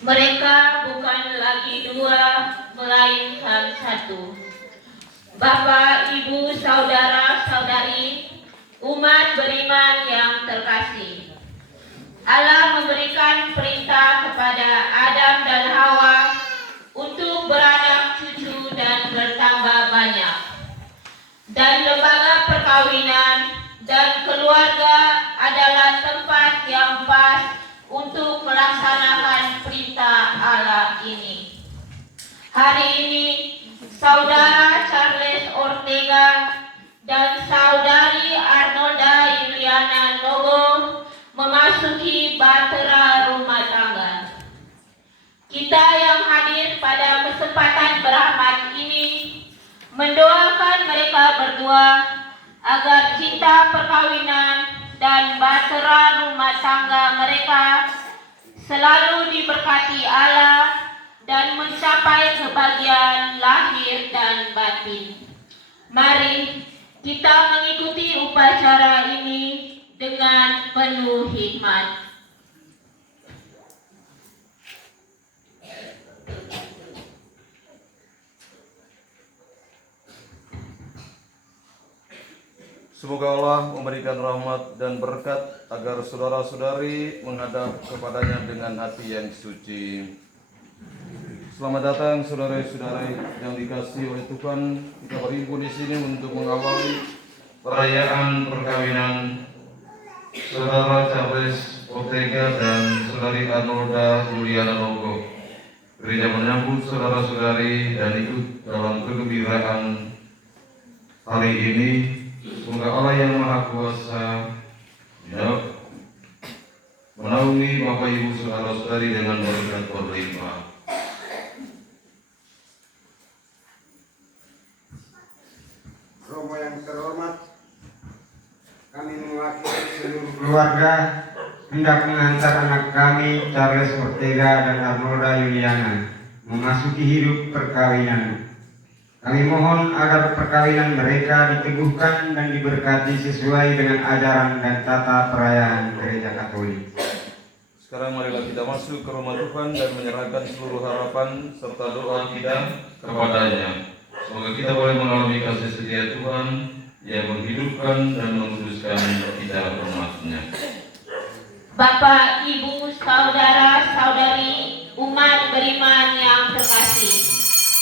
Mereka bukan lagi dua, melainkan satu. Bapak, Ibu, saudara-saudari, umat beriman yang terkasih. Allah memberikan perintah kepada Adam dan Hawa untuk beranak cucu dan bertambah banyak. Dan lembaga perkawinan dan keluarga adalah tempat yang pas untuk melaksanakan perintah Allah ini. Hari ini, Saudara Charles Ortega dan Saudari Arnolda Yuliana Nogo memasuki bahtera rumah tangga. Kita yang hadir pada kesempatan berahmat ini mendoakan mereka berdua agar cinta perkawinan dan bahtera rumah tangga mereka selalu diberkati Allah dan mencapai kebahagiaan lahir dan batin. Mari kita mengikuti upacara ini dengan penuh hikmat. Semoga Allah memberikan rahmat dan berkat agar saudara-saudari menghadap kepadanya dengan hati yang suci. Selamat datang saudara-saudari yang dikasihi oleh Tuhan. Kita berhimpun di sini untuk mengawali perayaan perkawinan Saudara Charles Ortega dan Saudari Arnolda Juliana Nogo. Gereja menyambut saudara-saudari dan ikut dalam kegembiraan hari ini. Semoga Allah yang Maha Kuasa menaungi Bapak Ibu saudara-saudari dengan berkat berlimpah. Romo yang terhormat, kami mewakili seluruh keluarga hendak mengantar anak kami Charles Ortega dan Arnolda Yuliana memasuki hidup perkawinan. Kami mohon agar perkawinan mereka diteguhkan dan diberkati sesuai dengan ajaran dan tata perayaan Gereja Katolik. Sekarang marilah kita masuk ke rumah Tuhan dan menyerahkan seluruh harapan serta doa kita kepadanya. Semoga kita boleh mengalami kasih setia Tuhan yang menghidupkan dan menguduskan kita umatnya. Bapak, Ibu, saudara-saudari, umat beriman yang terkasih,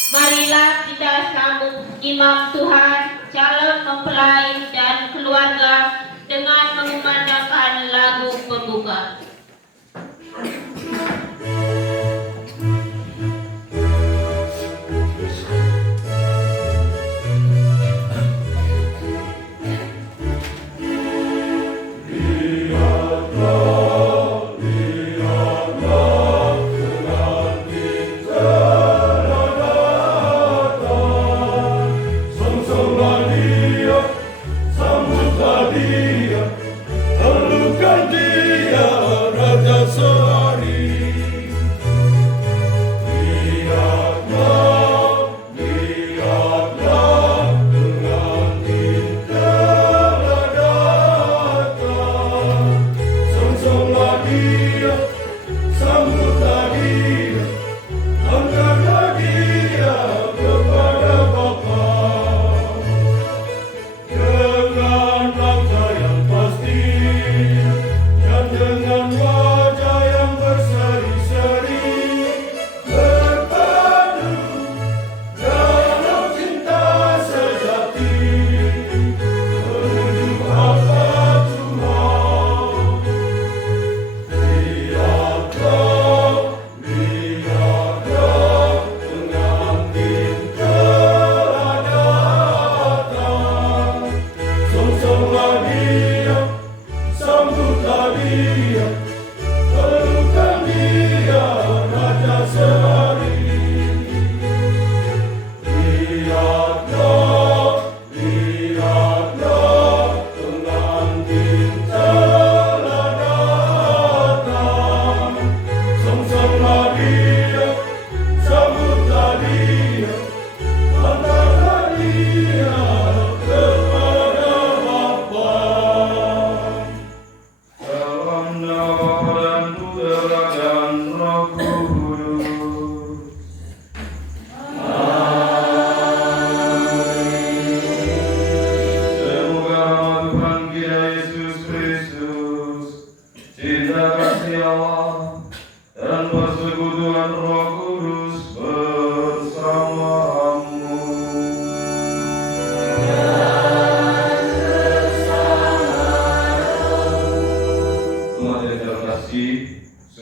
marilah kita sambut Imam Tuhan, calon mempelai dan keluarga dengan mengumandangkan lagu pembuka. Sambutlah dia, perlukan dia.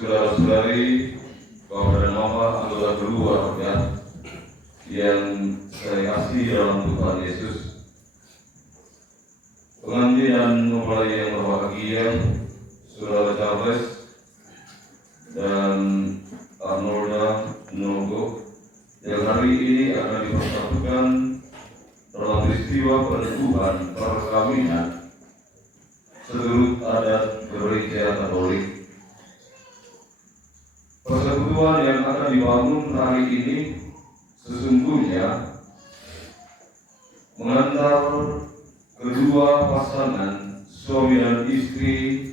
saudara-saudari, Bapak dan Mama, anggota keluarga yang saya kasih dalam Tuhan Yesus. Pengantin mempelai yang berbahagia, Saudara Charles dan Arnolda Nogo, yang hari ini akan dipersatukan dalam peristiwa penentuan perkawinan seturut adat Gereja Katolik. Persekutuan yang akan dibangun hari ini sesungguhnya mengantar kedua pasangan suami dan istri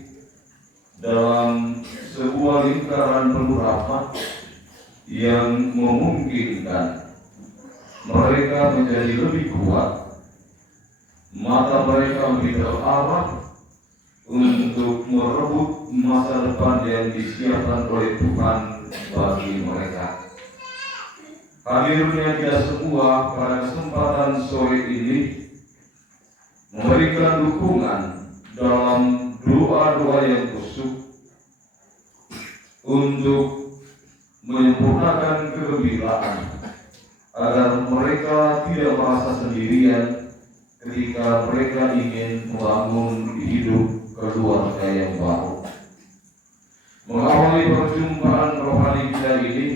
dalam sebuah lingkaran penuh rahmat yang memungkinkan mereka menjadi lebih kuat, mata mereka lebih terarah untuk merebut masa depan yang disiapkan oleh Tuhan bagi mereka. Hadirnya kita semua pada kesempatan sore ini memberikan dukungan dalam doa-doa yang khusyuk untuk menyempurnakan kegembiraan agar mereka tidak merasa sendirian ketika mereka ingin membangun hidup keluarga yang baru. Mengawali perjumpaan rohani kita ini,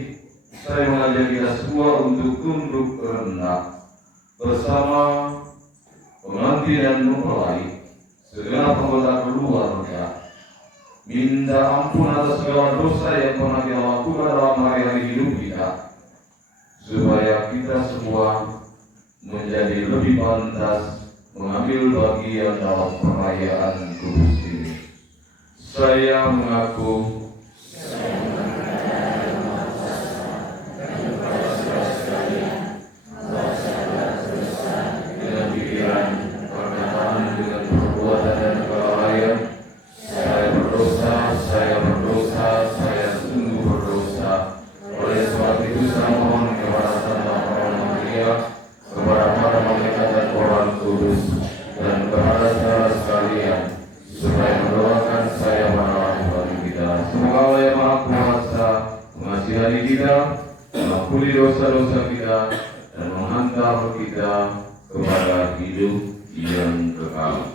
saya mengajak kita semua untuk tunduk rendah bersama pengantin dan mempelai, segenap anggota keluarga, minta ampun atas segala dosa yang pernah kita lakukan dalam hari-hari hidup kita, supaya kita semua menjadi lebih pantas mengambil bagian dalam perayaan kudus ini. Saya mengaku dengan pikiran, perkataan, dengan perbuatan dan kelalaian, saya berdosa, saya sungguh berdosa. Oleh sebab itu saya mohon kepada Santa Maria, kepada para malaikat dan orang kudus, dan kepada saudara sekalian, supaya mendoakan saya pada Tuhan kita. Semoga Allah yang Maha Kuasa mengasihani kita, mengampuni dosa-dosa kita, dan menghantar kita kepada hidup yang kekal.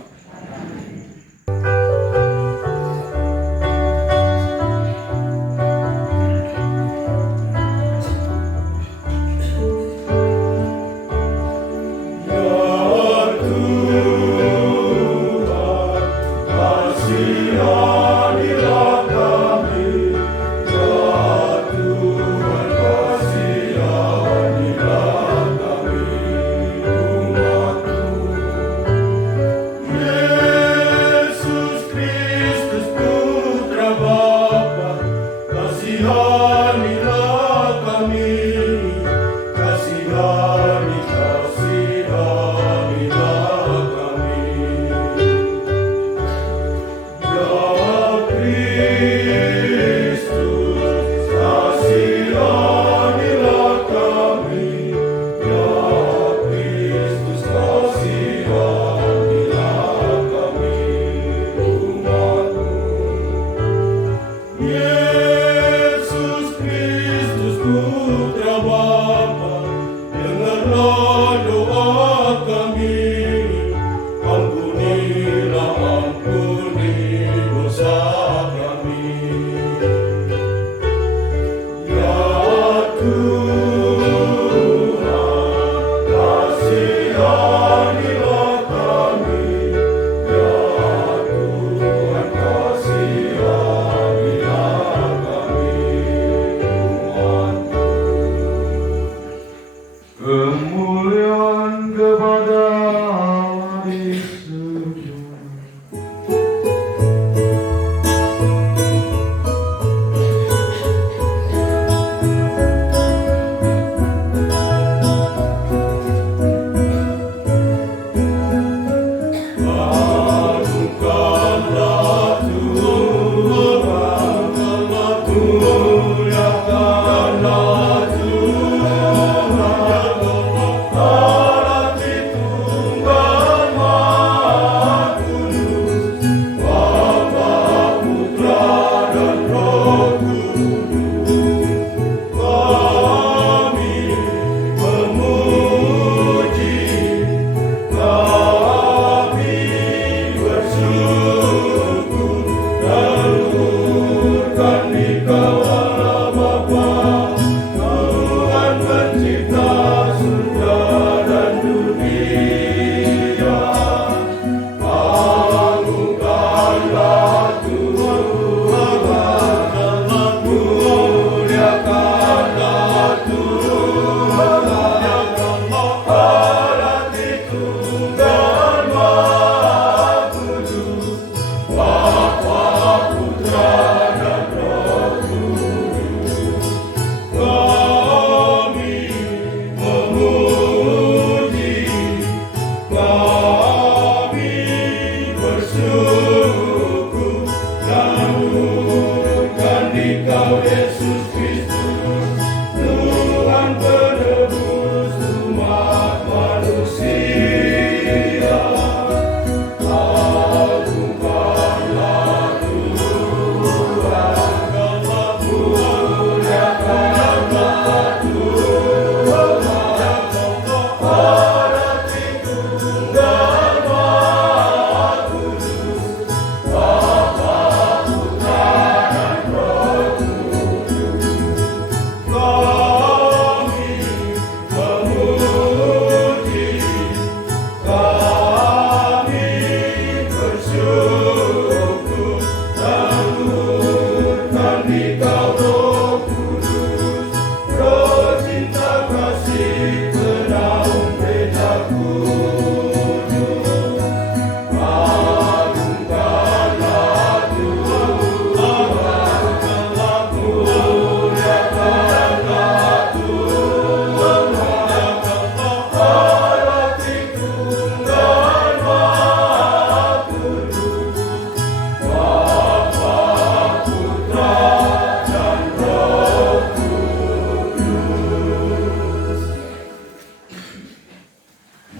Yesus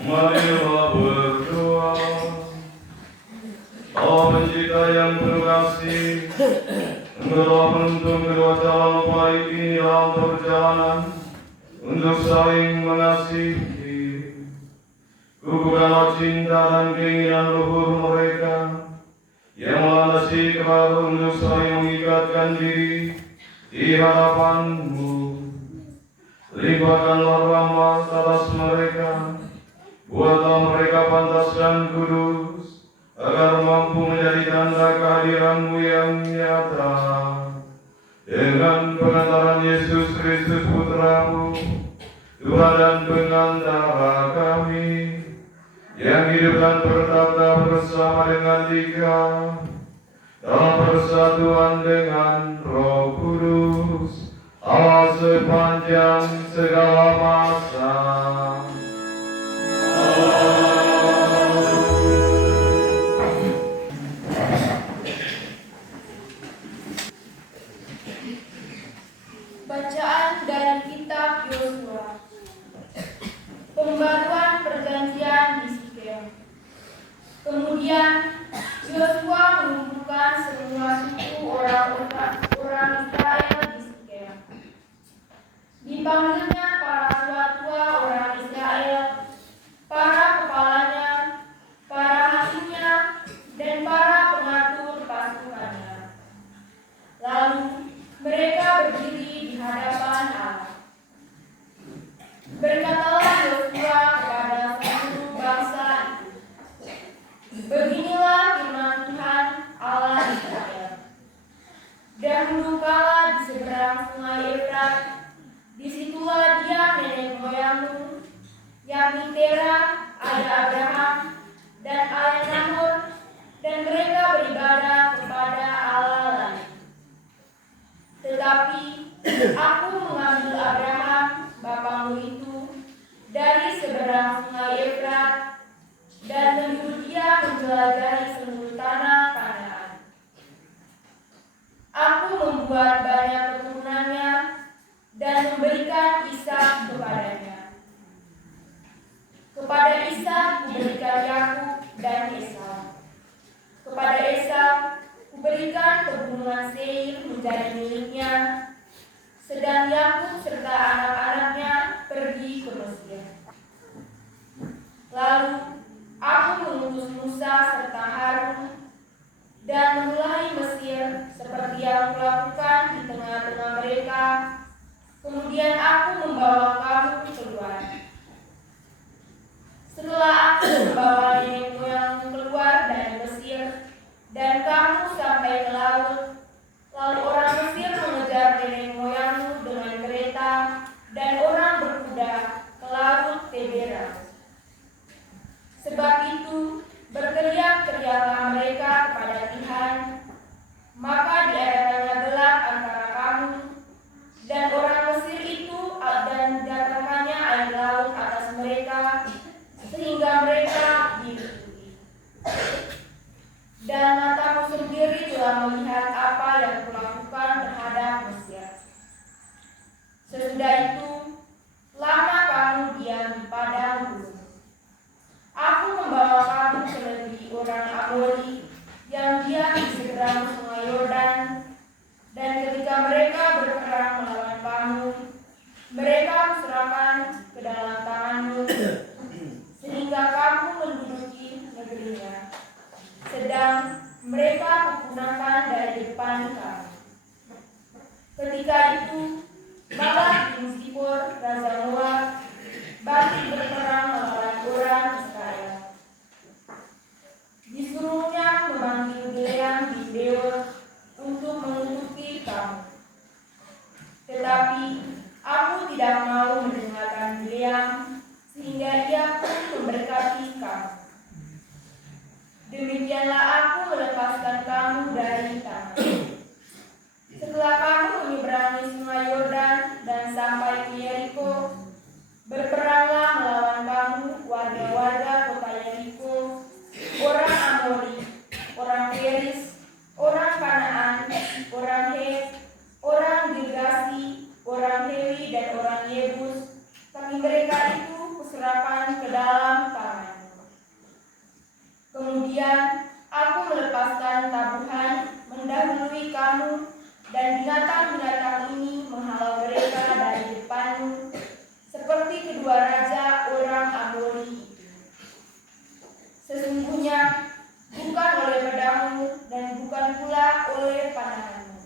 Marilah berdoa. Allah pencipta yang penuh kasih, Engkau menuntun kedua calon baik ini dalam perjalanan untuk saling mengasihi. Guguranlah cinta dan keinginan luhur mereka yang melandasi kepada untuk saling mengikatkan diri di hadapan-Mu. Limpahkanlah rahmat atas mereka, buatlah mereka pantas dan kudus, agar mampu menjadi tanda kehadiran-Mu yang nyata. Dengan pengantaran Yesus Kristus Putra-Mu, Tuhan dan pengantara kami, yang hidup dan bertata bersama dengan Dia, dalam persatuan dengan Roh Kudus, Allah sepanjang segala masa. Bacaan dari kitab Yosua. Pembaruan perjanjian di Sikem. Kemudian Yosua mengumpulkan semua suku orang Israel di Sikem. Dipanggilnya para tua-tua orang Israel, para kepalanya, para hakimnya, dan para pengatur pasukannya. Lalu mereka berdiri di hadapan Allah. Berkatalah Yosua kepada seluruh bangsa itu, beginilah firman Tuhan Allah Israel. Dahulu kala di seberang sungai Efrat, disitulah dia nenek moyangmu, yakni Tera, ayah Abraham, dan ayah Nahor, dan mereka beribadah kepada Allah lain. Tetapi aku mengambil Abraham, bapamu itu, dari seberang sungai Efrat, dan menyuruh dia menjelajahi seluruh tanah Kanaan. Aku membuat banyak keturunannya, dan memberikan Ishak kepadanya. Kepada Ishak kuberikan Yakub dan Esau. Kepada Esau kuberikan pegunungan Seir menjadi miliknya, sedang Yakub serta anak-anaknya pergi ke Mesir. Lalu aku mengutus Musa serta Harun dan memulai Mesir seperti yang kulakukan di tengah-tengah mereka. Kemudian aku membawa kamu keluar. Setelah aku membawa nenek moyangmu keluar dari Mesir, dan kamu sampai ke laut, lalu orang Mesir mengejar nenek moyangmu dengan kereta, dan orang berkuda ke laut Tiberas. Sebab itu berteriak-teriaklah mereka kepada Tuhan, maka diadakannya gelap antara kamu pedang mereka gunakan dari depan kami. Ketika itu, Balak bin Zippor, Raja Moab, bangkit berperang melawan orang Israel. Disuruhnya memanggil Bileam bin Beor untuk mengutuki kamu. Tetapi aku tidak mau mendengarkan Bileam, sehingga ia pun memberkati kamu. Demikianlah aku melepaskan kamu dari tangan. Setelah kamu menyeberangi sungai Yordan dan sampai ke Yeriko, berperanglah melawan kamu warga-warga kota Yeriko, orang Amori, orang Periz, orang Kanaan, orang Het, orang Girgasi, orang Hewi, dan orang Yebus, tapi mereka itu kuserahkan ke dalam tanganmu. Kemudian aku melepaskan tabuhan mendahului kamu, dan binatang-binatang ini menghalau mereka dari depanmu, seperti kedua raja orang Amori itu. Sesungguhnya bukan oleh pedangmu dan bukan pula oleh panahmu.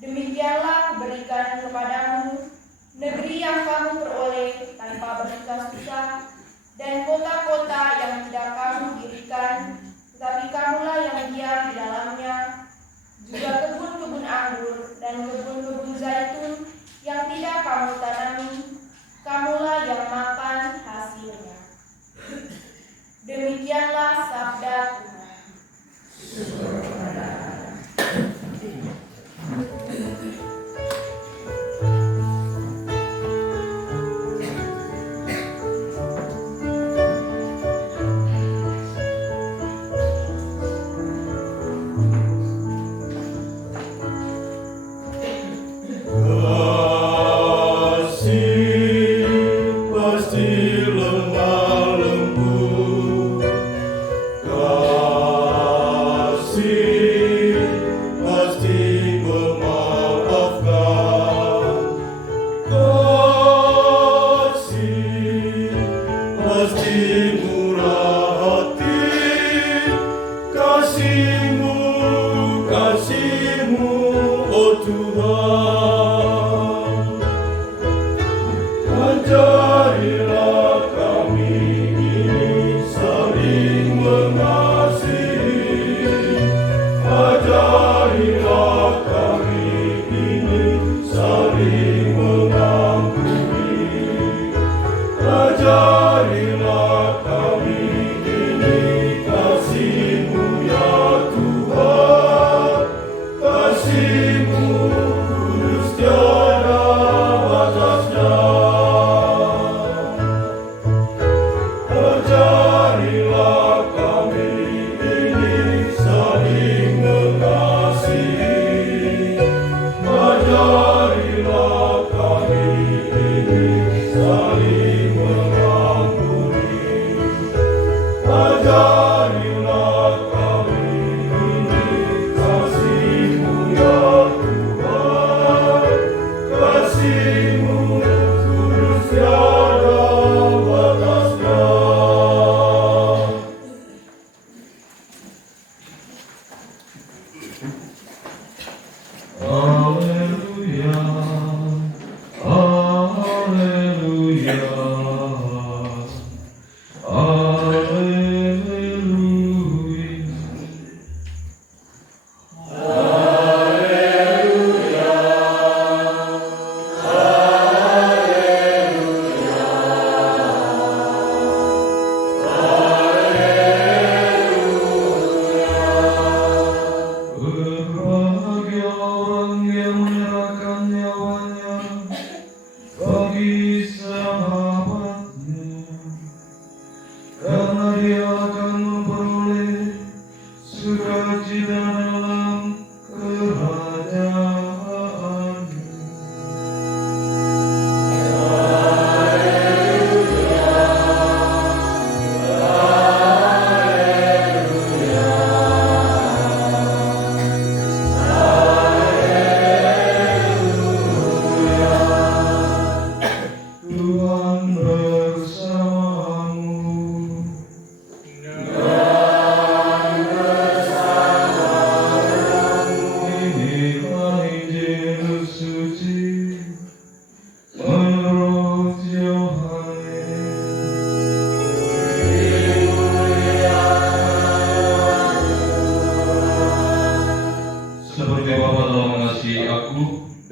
Demikianlah kuberikan kepadamu negeri yang kamu peroleh tanpa bersusah-susah, dan kota-kota yang tidak kamu dirikan, tetapi kamulah yang diam di dalamnya, juga kebun-kebun anggur dan kebun-kebun zaitun yang tidak kamu tanami, kamulah yang makan hasilnya. Demikianlah sabda Tuhan.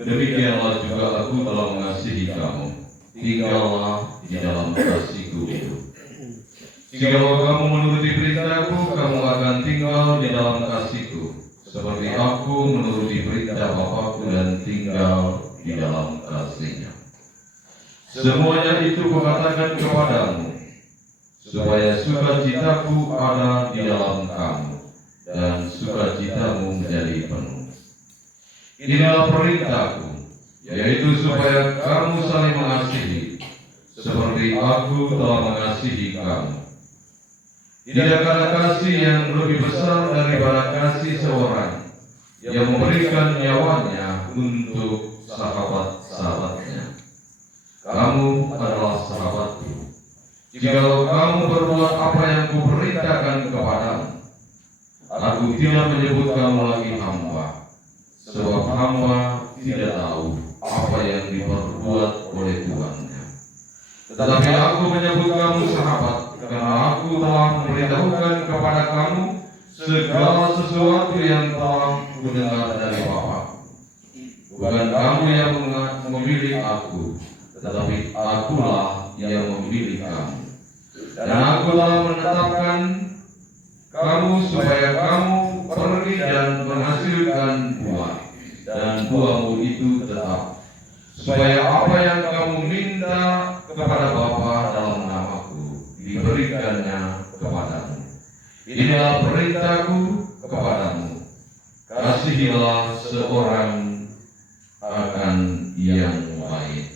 demikianlah juga aku telah mengasihi kamu. Tinggallah di dalam kasihku itu. Jikalau kamu menuruti perintahku, kamu akan tinggal di dalam kasihku, seperti aku menuruti perintah Bapakku dan tinggal di dalam kasihnya. Semuanya itu kukatakan kepadamu, supaya sukacitaku ada di dalam kamu, dan sukacitamu menjadi penuh. Inilah perintahku, yaitu supaya kamu saling mengasihi, seperti aku telah mengasihi kamu. Tidak ada kasih yang lebih besar daripada kasih seorang yang memberikan nyawanya untuk sahabat-sahabatnya. Kamu adalah sahabatku, jikalau kamu berbuat apa yang kuperintahkan kepadamu. Aku tidak menyebut kamu lagi hamba, sebab hamba tidak tahu apa yang diperbuat oleh tuannya. Tetapi aku menyebut kamu sahabat, karena aku telah memberitahukan kepada kamu segala sesuatu yang telah kudengar dari Bapa. Bukan kamu yang memilih aku, tetapi akulah yang memilih kamu. Dan aku telah menetapkan kamu supaya kamu pergi dan menghasilkan buah, dan buahmu itu tetap, supaya apa yang kamu minta kepada Bapa dalam namaku diberikannya kepadamu. Inilah perintahku kepadamu, kasihilah seorang akan yang lain.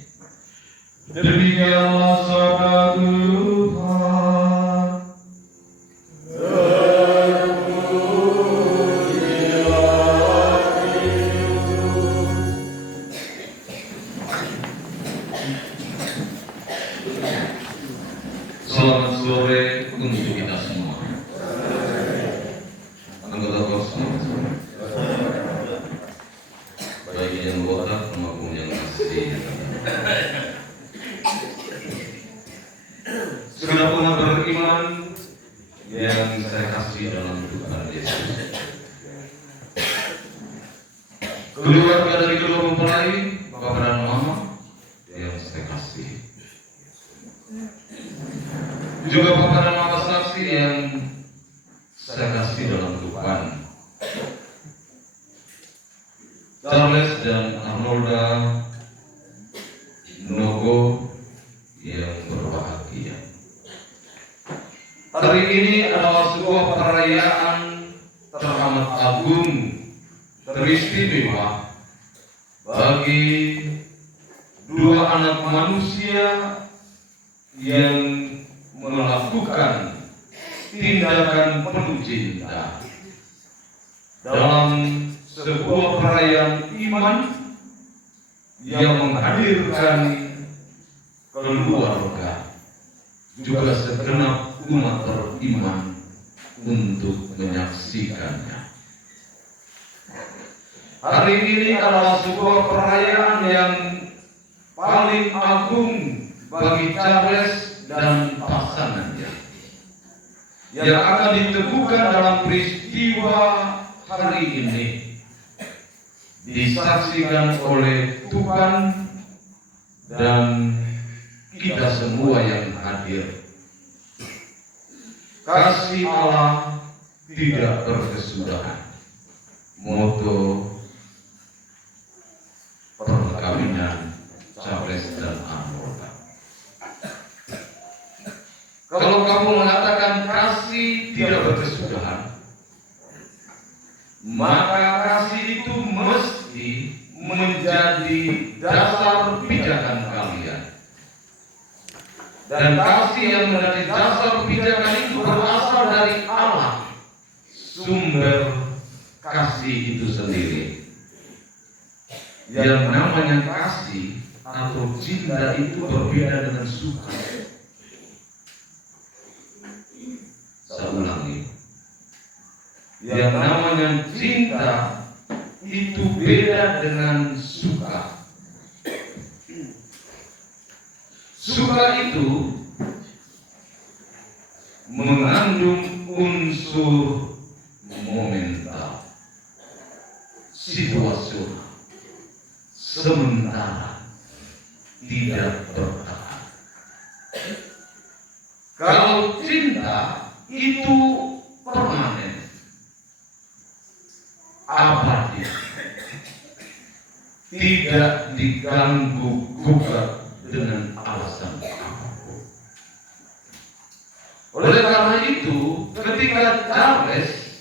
Demikianlah sabda Tuhan. Selamat sore untuk kita semua. Anggota kos, selamat sore. Baik yang botak maupun yang masih. Sudah pernah beriman yang saya kasih dalam Tuhan Yesus. Keluarga dari kedua mempelai, Bapak dan Mama yang saya kasih. Juga Bapak dan Mama saksi yang saya kasih dalam Tuhan. Charles dan Arnolda Nogo yang berbahagia. Hari ini adalah sebuah perayaan teramat agung, teristimewa bagi dua anak manusia yang melakukan tindakan penuh cinta dalam sebuah perayaan iman yang menghadirkan keluarga juga segenap umat beriman untuk menyaksikannya. Hari ini adalah sebuah perayaan yang paling agung bagi Charles dan pasangannya, yang akan diteguhkan dalam peristiwa hari ini, disaksikan oleh Tuhan dan kita semua yang hadir. Kasih Allah tidak berkesudahan, moto perkawinan Charles dan Arnolda. Kalau kamu mengatakan kasih tidak berkesudahan, maka kasih itu mesti menjadi dasar pijakan kalian. Dan kasih yang menjadi dasar pijakan itu berasal dari Allah, sumber kasih itu sendiri. Yang namanya kasih atau cinta itu berbeda dengan suka. Saya ulangi. Yang namanya cinta itu beda dengan suka. Suka itu mengandung unsur momental, situasional, sementara, tidak bertahan. Kalau cinta itu permanen, abadi, tidak diganggu gugat dengan alasan apapun. Oleh karena itu, ketika Charles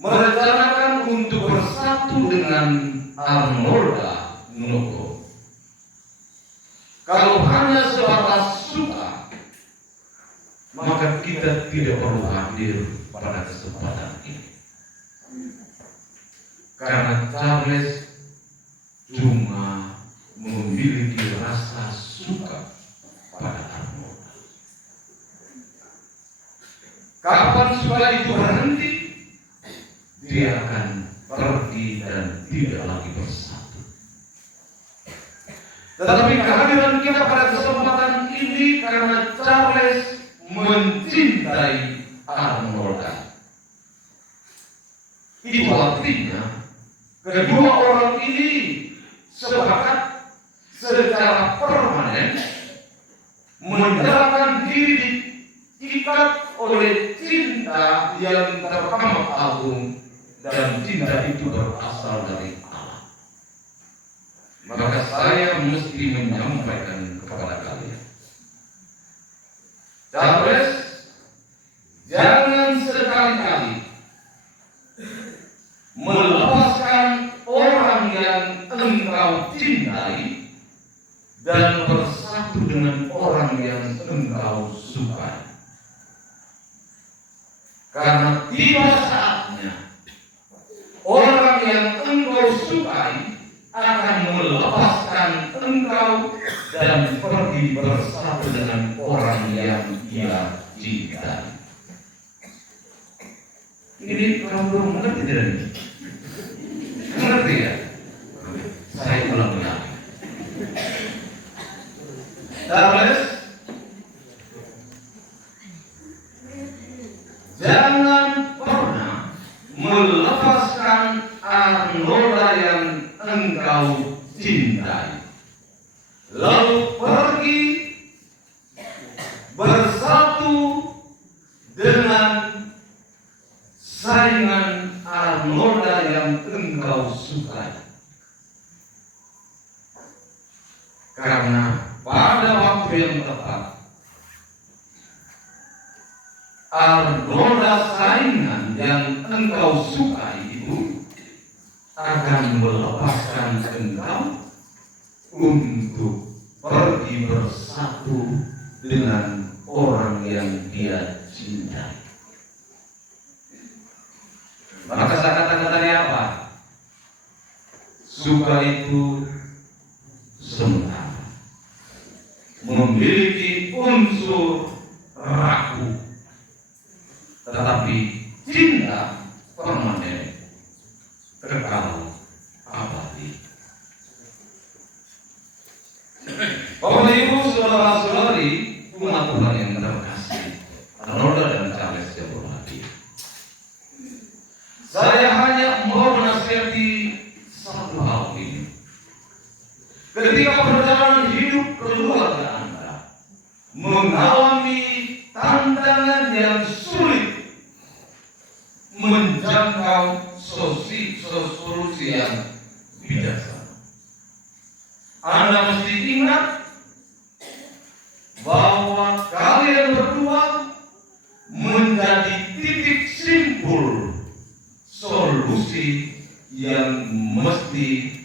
merencanakan untuk bersatu dengan Arnolda Nogo, kalau hanya sebatas suka, maka kita tidak perlu hadir pada kesempatan ini. Karena Charles cuma memiliki rasa suka pada Arnolda. Kapan suka itu berhenti, dia akan pergi dan tidak lagi bersatu. Tetapi kehadiran kita pada kesempatan ini karena Charles mencintai Arnolda. Itu artinya kedua orang ini sepakat secara permanen menyerahkan diri diikat oleh cinta yang teramat agung, dan cinta itu berasal dari Allah. Maka saya mesti menyampaikan kepada kalian, Charles, jangan sekali-kali melepaskan orang yang engkau cintai dan bersatu dengan orang yang engkau sukai. Karena tiba saatnya orang yang engkau sukai akan melepaskan engkau dan pergi bersatu dengan orang yang dia cintai. Ini kamu belum mengerti tidak? Mengerti ya? Saya ulang lagi. Charles, jangan pernah melepaskan Arnolda yang engkau cintai, lalu pergi bersatu dengan saingan Arnolda yang engkau sukai. Karena pada waktu yang tepat, Arnolda saingan yang engkau sukai itu akan melepaskan engkau untuk pergi bersatu dengan orang yang dia cintai. Maka kata-kata tadi apa? Suka itu sementara, memiliki unsur ragu, tetapi cinta permanen, kekal, abadi. Bapak Ibu, saudara-saudari, umat Tuhan yang terkasih, Arnolda dan Charles yang berbahagia. Saya hanya mau menasihati satu hal ini. Ketika perjalanan hidup keluarga Anda mengalami tantangan yang sulit menjangkau solusi yang bijaksana, Anda mesti ingat bahwa kalian berdua menjadi titik simpul solusi yang mesti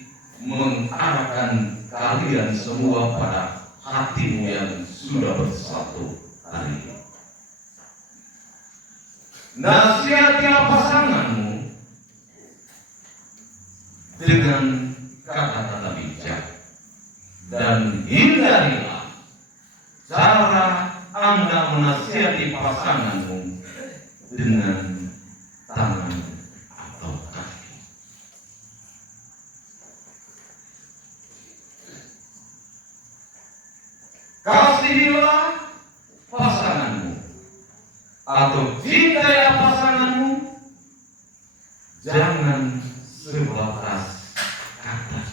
mengarahkan kalian semua pada hatimu yang sudah bersatu hari ini. Nasihatilah pasanganmu dengan kata-kata bijak dan hindarilah cara Anda menasihati pasanganmu dengan tangan atau kaki. Kasihilah pasanganmu atau cintailah pasanganmu, jangan sebatas kata.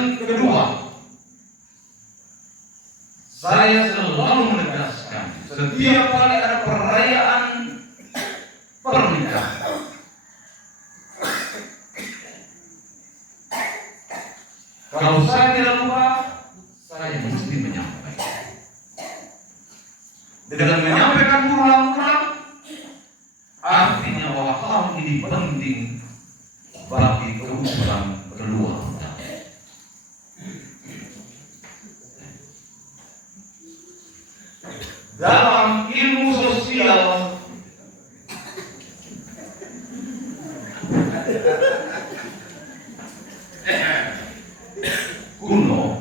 Yang kedua, saya selalu menegaskan setiap kali ada perayaan pernikahan, kalau saya tidak lupa, saya mesti menyampaikan. Dengan menyampaikan ulang-ulang, artinya bahwa hal ini penting bagi keutuhan keluarga. Dalam ilmu sosial kuno,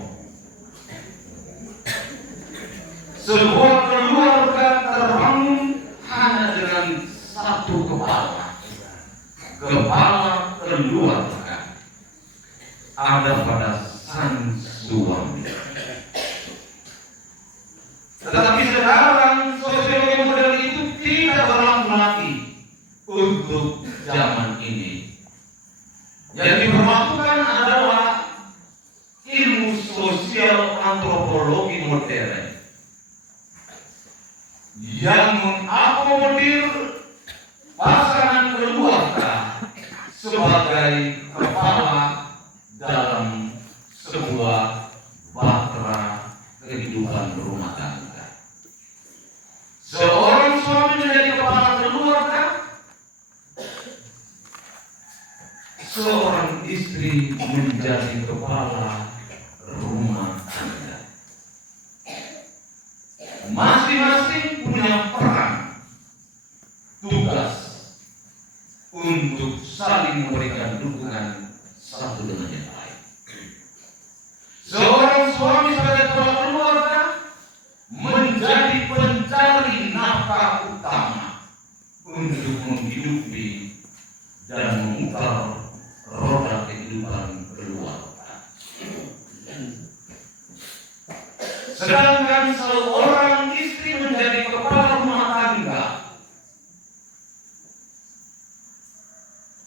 sebuah keluarga terbangun hanya dengan satu kepala keluarga, ada pada sang suami. Tetapi sekarang sosiologi modern itu tidak berlaku lagi untuk zaman ini. Yang diperlakukan adalah ilmu sosial antropologi modern yang mengakomodir pasangan keluarga sebagai kepala dalam sebuah bahtera kehidupan rumah tangga. Seorang suami menjadi kepala keluarga, seorang istri menjadi kepala rumah tangga. Masing-masing punya peran, tugas untuk saling memberikan dukungan satu dengan yang lain. Seorang suami sebagai kepala keluarga menjadi pencari nafkah utama untuk menghidupi dan memutar roda kehidupan keluarga. Sedangkan seorang istri menjadi kepala rumah tangga,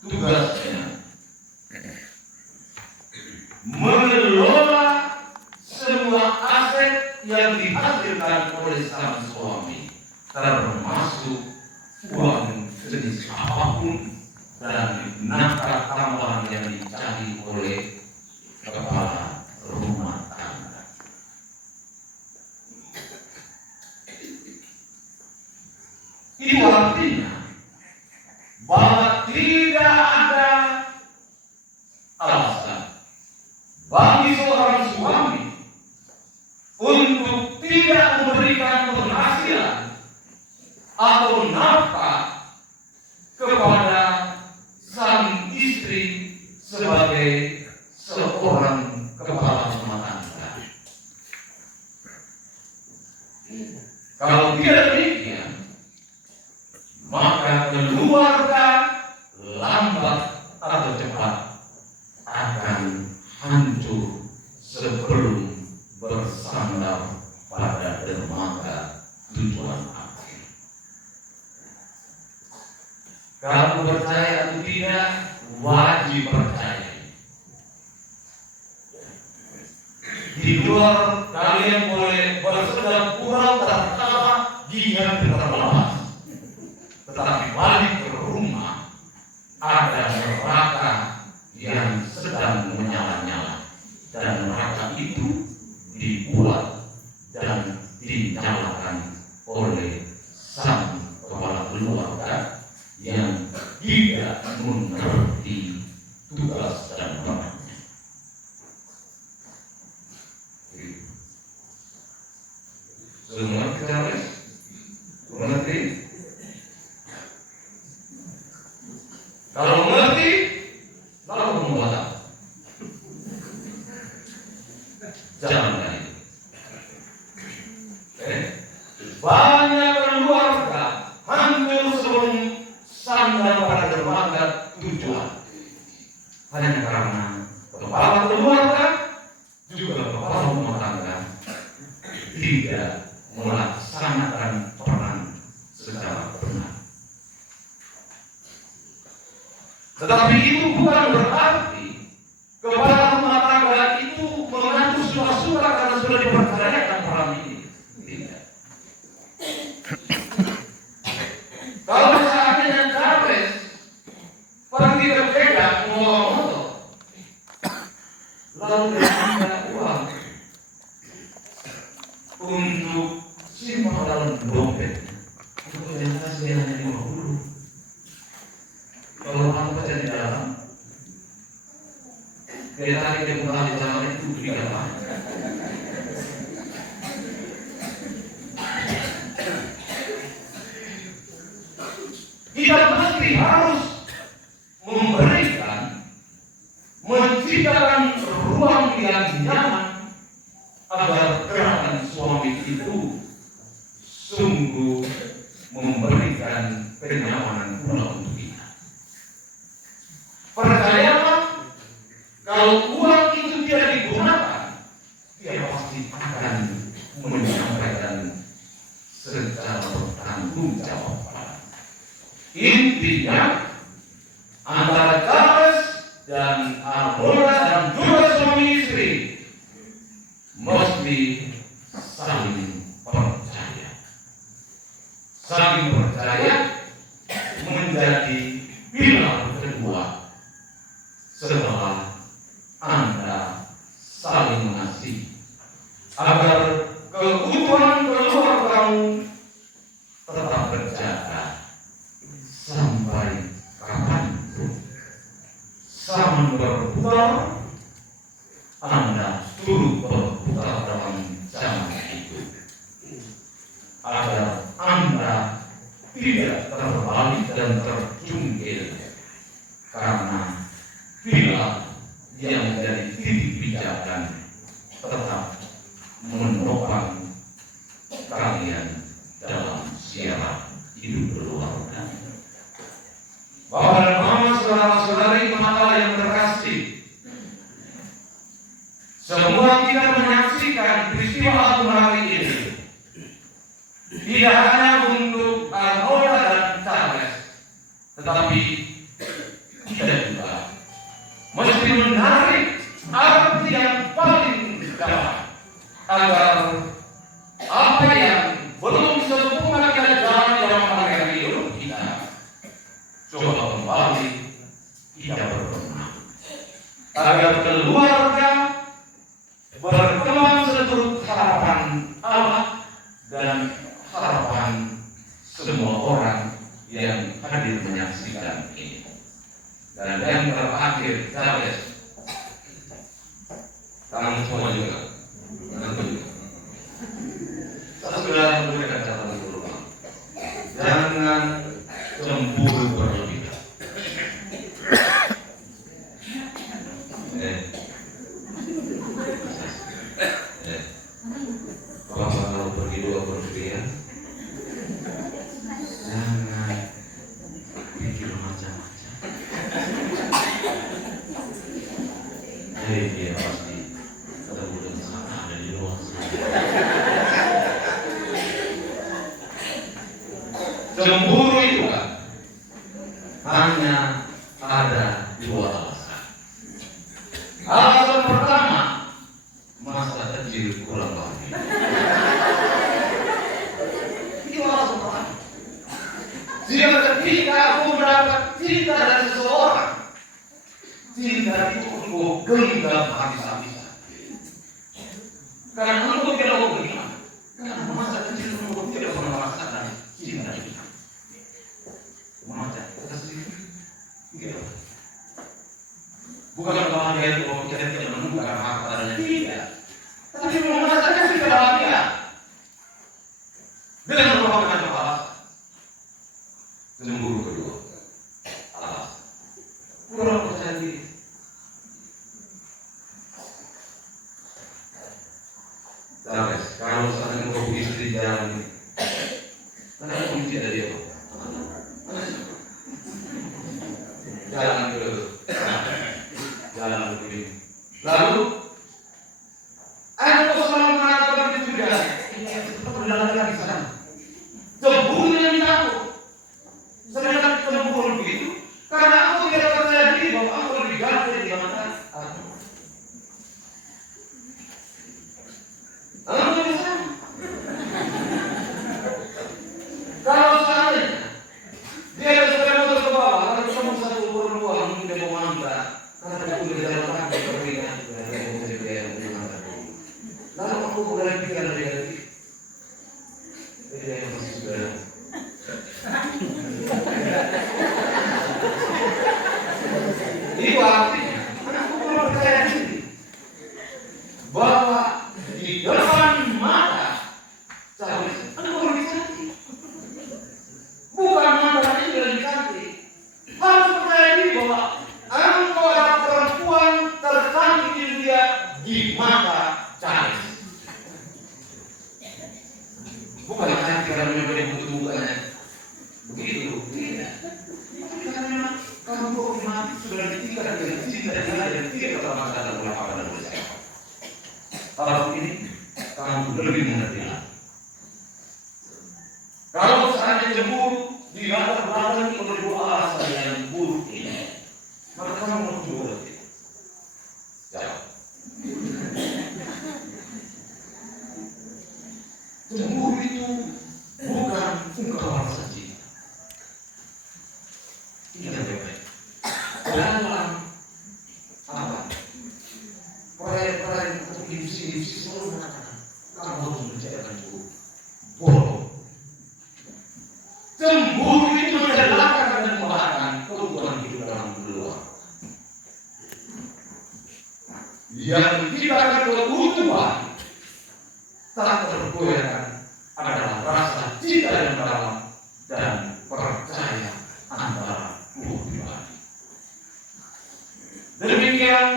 tugasnya mengelola semua aset yang dihasilkan oleh sang suami, termasuk uang jenis apapun dan nafkah tambahan yang dicari oleh kepala rumah tangga. Itu artinya bahwa tidak ada alasan bagi seorang suami untuk tidak memberikan penghasilan atau nafkah kepada sang istri sebagai seorang kepala rumah tangga. Kalau tidak demikian, maka keluarga lambat atau cepat akan hancur sebelum bersandar pada dermaga tujuan akhir. Kalau percaya atau tidak, wajib percaya. Di luar kalian boleh bersedap kurang tertawa, ginjal terlepas. Tetapi balik ke rumah ada neraka yang sedang menyala-nyala, dan neraka itu dibuat dan dinyalakan oleh sang kepala keluarga yang tidak mengerti tugas dan perannya. Semua kita harus mengerti. Kalau mengerti, lalu membuat apa? Jangan lain. Banyak keluarga hancur sebelum sandar pada dermaga tujuan, hanya karena kepala keluarga juga kepala rumah tangga tidak melaksanakan peran secara benar. Tetapi itu bukan berarti kepala rumah tangga itu Dia tarik dia pulang di jalan itu berikan apa? Kita mesti harus menciptakan ruang yang nyaman agar gerakan suami itu sungguh memberikan kenyamanan pula untuk kita. Percayalah, kalau uang itu tidak digunakan, dia pasti akan menyampaikan secara bertanggung jawab. Intinya, antara Charles dan Arnola dan juga suami istri mesti saling percaya. Saling percaya menjadi pilar kedua setelah Anda saling mengasihi, agar keutuhan keluargamu tetap terjaga sampai kapanpun. Zaman berputar, Anda turut berputar dalam zaman itu, agar Anda tidak terbalik dan terjungkir, karena bila yang menjadi titik pijakan tetap menopang kalian dalam siaran hidup berkeluarga. Bapak dan Mama, saudara-saudari teman yang terkasih, semua kita menyaksikan peristiwa agung hari ini tidak hanya untuk Arnola dan Charles, tetapi kita juga mesti menarik arti yang paling dalam agar apa yang belum sempurna kita jalan dalam hari hidup kita coba kembali kita berbenah, agar keluarga berkembang seturut harapan Allah dan harapan semua orang yang hadir menyaksikan ini. Dan yang terakhir, Charles, kamu semua juga, tentu. Saya sudah memberikan catatan dulu, jangan cemburu berlebihan. Kalau pergi dua berlebihan, jangan pikir macam-macam. Dia pasti ketemu dengan sana ada di luar sana. Cemburu itu kan hanya ada dua alasan. Alasan pertama, masa kecil kurang lagi. Itu alasan pertama. Jika ketika aku mendapat cinta dari seseorang, cinta itu engkau genggam habis-habisan. Karena engkau tidak mau beriman. Karena masa kecil engkau tidak pernah merasakan cinta itu. Masa kecil tidak. Bukan bahagia itu kalau kita tidak menemukan hartanya, tidak. Tapi merasakan cinta bahagia dengan merupakan alasan. Cemburu kedua, alasan kurang percaya diri. Charles, kalau misalnya engkau istri jalan ini, kenapa kamu tidak dia? Jalan dulu, jalan dulu. Lalu, aku selalu mengatakan itu juga. Ini tetap berjalan lagi sana. Cemburu yang takut. Sedangkan cemburu begitu, karena aku tidak percaya diri bahwa aku lebih ganteng di mata aku. Aku bisa. Kalau seandainya dia sudah motor ke bawah, kalau ketemu satu perempuan dia mau mantra, karena aku sudah jalan kaki berikan lalu aku mulai pikir lagi. Dia masih sudah. Itu artinya aku percaya lebih mengerti lagi. Kalau seandainya cemburu dilatar belakangi oleh dua alasan yang buruk ini, maka kamu mau coba lagi. Jawab. Cemburu itu bukan ungkapan saja. Ingat baik-baik. Dalam apa? Proyek-proyek atau divisi-divisi selalu mengatakan kamu harus menjadikan bodoh. Cemburu itu mencelakakan dan membahayakan kebutuhan hidup dalam keluarga. Yang menciptakan keutuhan tak tergoyahkan adalah rasa cinta yang dalam dan percaya antara dua pribadi. Demikian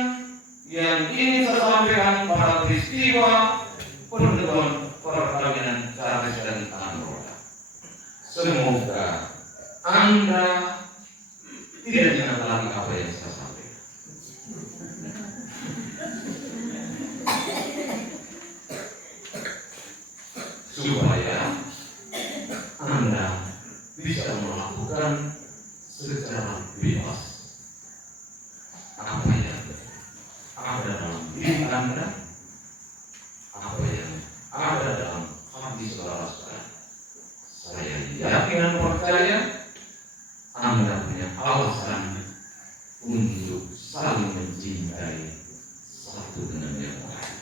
yang ingin saya sampaikan pada peristiwa penentuan perkawinan Charles dan Anroda. Semoga Anda tidak ingat lagi apa yang saya sampaikan. Supaya Anda bisa melakukan secara bebas apa yang ada dalam diri Anda, apa yang ada dalam hati saudara-saudara. Saya yakin dan percaya Anda punya alasan untuk saling mencintai satu dengan yang lain.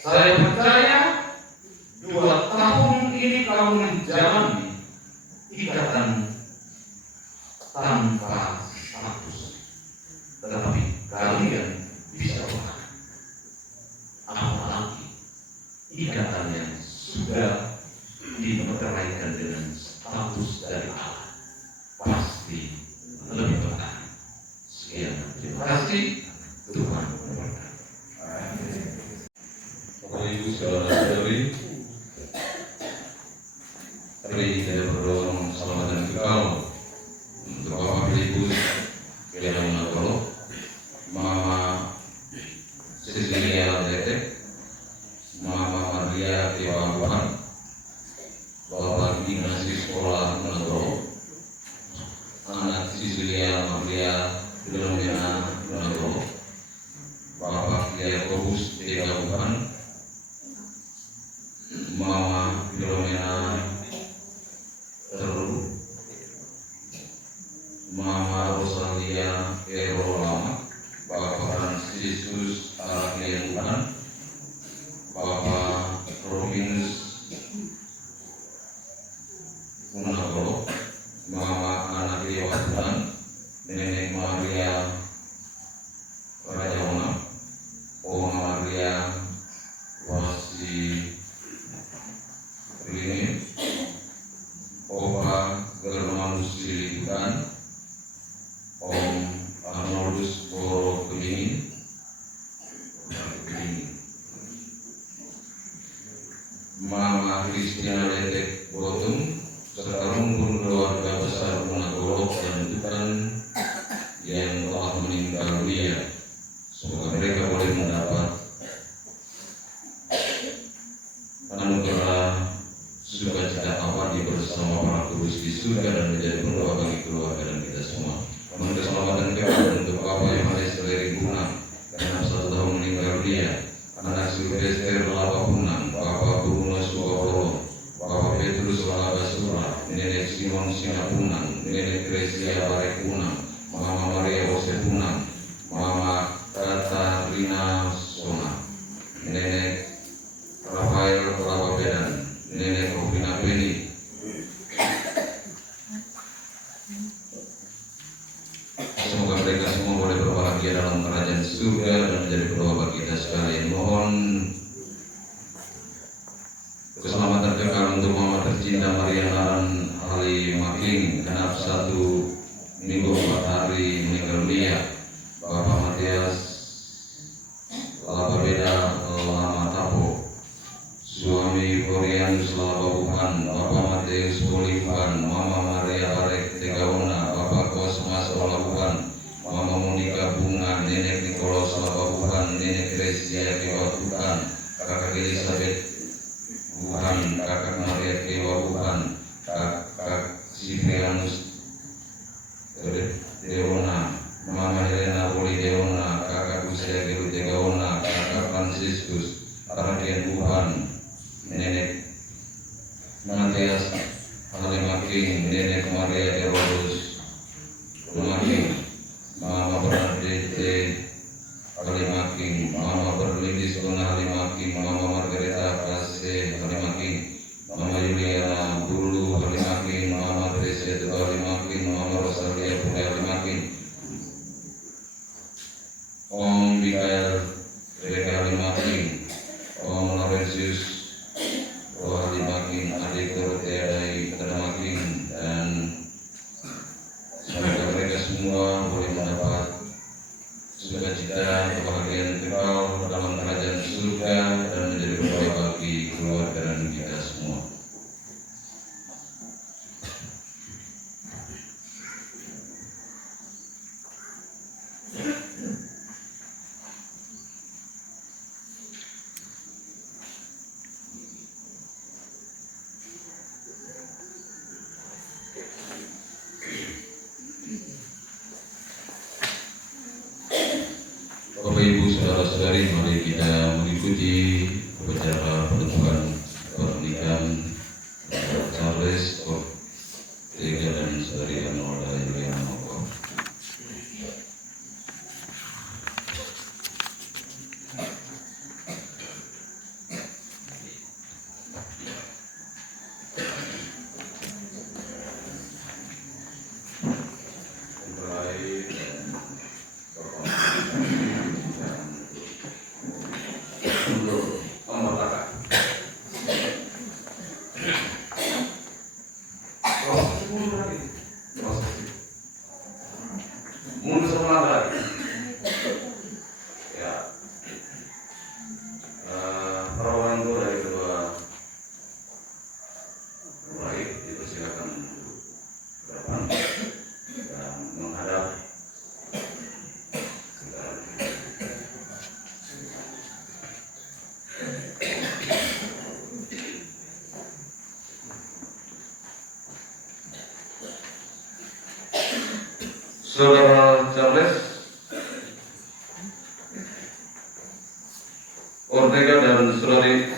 Saya percaya 2 tahun ini kamu menjalani ikatan tanpa status, tetapi kalian bisa berharap. Apalagi ikatan yang sudah dimeteraikan dengan status dari Allah pasti lebih bertahan. Sekian, terima kasih. Tuhan memberkati. Bapak Ibu saudara-saudari, mari kita berdoa selamat dan kekal untuk Bapak Ibu Gela Munagoro, Mama Cecilia Detek, Mama Maria Tiwawan, Bapak Gimnasi Sekolah Munagoro, anak Cecilia Maria Filomena Munagoro, Bapak Yakobus Tiwawan, Mama Filomena Terlalu, Mama Rosalia Erolama, Bapak Franciscus Arakian, Bapak Robinus Munagoro, Mama Anak Iwatan, Nenek Maria Rajawana, Oma Maria Wasi Rini, Opa Germanus Silikan, Om Arnoldus Boro Kedingin, Mama Christiana Letek Botum, serta rumpun keluarga besar Munagoro dan Tuhan yang telah meninggal dunia. Semoga mereka boleh mendapat anugerah sukacita abadi bersama para kudus di surga dan menjadi berdoa bagi keluarga dan kita semua. Mohon keselamatan kekal untuk Bapak Yohanes Seleri Bunang karena 1 tahun meninggal dunia, anak Silvester Lapa Bunang, Bapak Bruno Sugaworo, Bapak Petrus Laba Sura, Nenek Simon Sina Bunang, Nenek Gresia Barek Bunang, Mama Maria Jose Bunang, Mama Katarina Sona, Nenek Rafael Laba Bedan, Nenek Robina Beni. Semoga mereka semua boleh berbahagia dalam kerajaan surga dan menjadi berdoa bagi kita sekalian. Mohon keselamatan kekal untuk Mama tercinta Maria Naran Ali Making, genap 1 minggu 4 hari meninggal dunia. Bapak Matias Laba Beda Lama Tapo, suami Florianus Laba Bukan, Bapak Matius Bolivan, Mama Maria Barek Tegawana, Bapak Kosmas Laba Bukan, Mama Monika Bunga, Nenek Nikolos Laba Bukan, Nenek Gresia Kiwatukan, Kakak Elizabeth Wuhan, Kakak Maria Dewa Wuhan, Kakak Siprianus Deona, Mama Helena Woli Deona, Kakak Usia Geru Degaona, Kakak Franciscus Aradian Wuhan, Nenek Matias Halimaking, Nenek Maria Dewarus Lumaking, Mama Bernadette Halimaking, Mama Berlindis Guna Halimaking, Mama Margareta Kase Halimaking, Mama Yuliana Bulu Halimaking, Mama Teresa Tutu Halimaking, Mama Rosalia Pule Halimaking, Om Mikael Rebeka Halimaking, Om Laurentius Roh Halimaking, Adik Dorothea dari Halimaking, dan semoga mereka semua boleh mendapat sukacita, kebahagiaan kekal dalam kerajaan surga dan menjadi berbahagia bagi keluarga dan kita semua. Bapak Ibu saudara-saudari, mari kita mengikuti upacara penentuan pernikahan Charles Ortega dan saudari Arnolda Yuliana Moko. Mundur sebelah lagi. Ya. Para orang tua dari kedua mulai dipersilakan ke depan dan menghadap. Saudara Charles Ortega dan saudari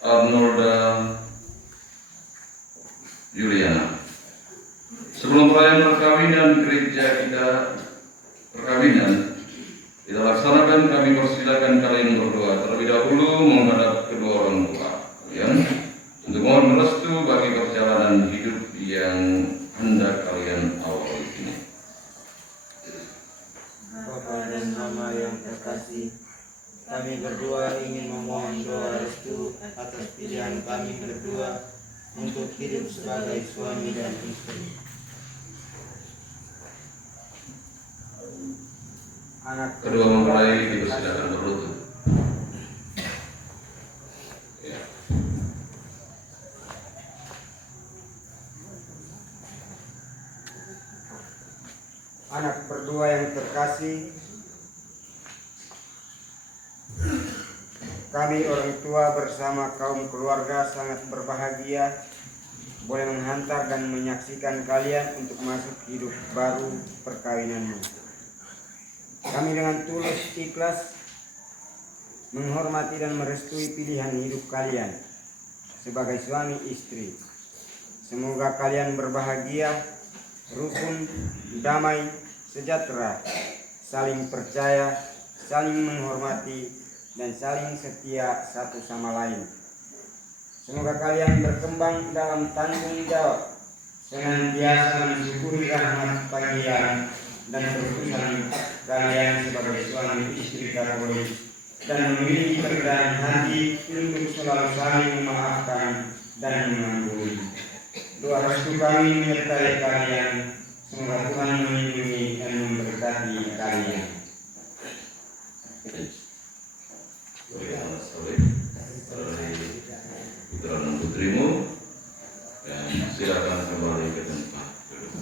Arnolda Yuliana. Sebelum perayaan perkawinan gereja kita laksanakan, kami persilakan kalian berdoa terlebih dahulu menghadap kedua orang tua kalian untuk mohon restu bagi perjalanan hidup yang hendak kalian awali ini. Bapa dan Mama yang terkasih, kami berdua ingin memohon doa restu atas pilihan kami berdua untuk hidup sebagai suami dan istri. Anak Kedua mempelai dipersilakan berlutut. Ya. Anak berdua yang terkasih, kami orang tua bersama kaum keluarga sangat berbahagia boleh menghantar dan menyaksikan kalian untuk masuk hidup baru perkawinanmu. Kami dengan tulus ikhlas menghormati dan merestui pilihan hidup kalian sebagai suami istri. Semoga kalian berbahagia, rukun, damai, sejahtera, saling percaya, saling menghormati, dan saling setia satu sama lain. Semoga kalian berkembang dalam tanggung jawab, senantiasa mensyukuri rahmat panggilan dan keputusan kalian sebagai suami istri Katolik, dan memiliki kerendahan hati untuk selalu saling memaafkan dan mengampuni. Doa restu kami menyertai kalian. Semoga Tuhan melindungi dan memberkati kalian. Berikan salib dari putra dan putrimu, dan silakan kembali ke tempat duduk.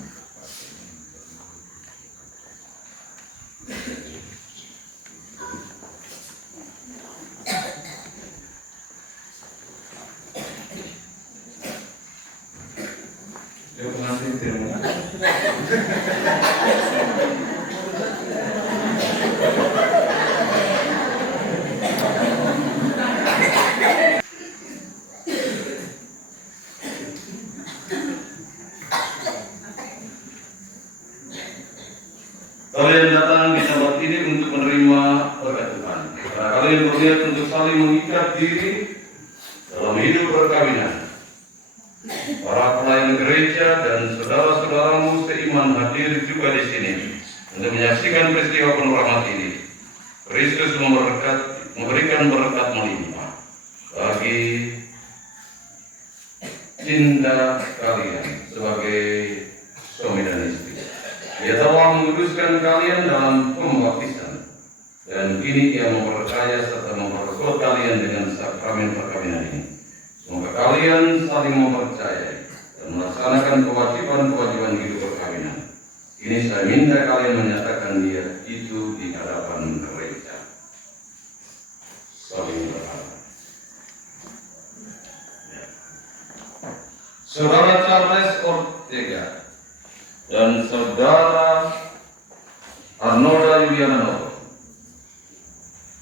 kalian berniat untuk saling mengikat diri dalam hidup perkawinan. Para pelayan gereja dan saudara-saudaramu seiman hadir juga di sini untuk menyaksikan peristiwa penuh rahmat ini. Kristus memberikan berkat melimpah bagi cinta kalian sebagai suami dan istri. Ia telah menguduskan kalian dalam pembaptisan, dan kini Ia memperkaya serta memperkuat kalian dengan sakramen perkawinan ini. Semoga kalian saling mempercayai dan melaksanakan kewajiban-kewajiban hidup perkawinan. Ini saya minta kalian menyatakan dia itu di hadapan gereja. Saling berharap. Saudara Charles Ortega dan saudara Arnolda Yuliana,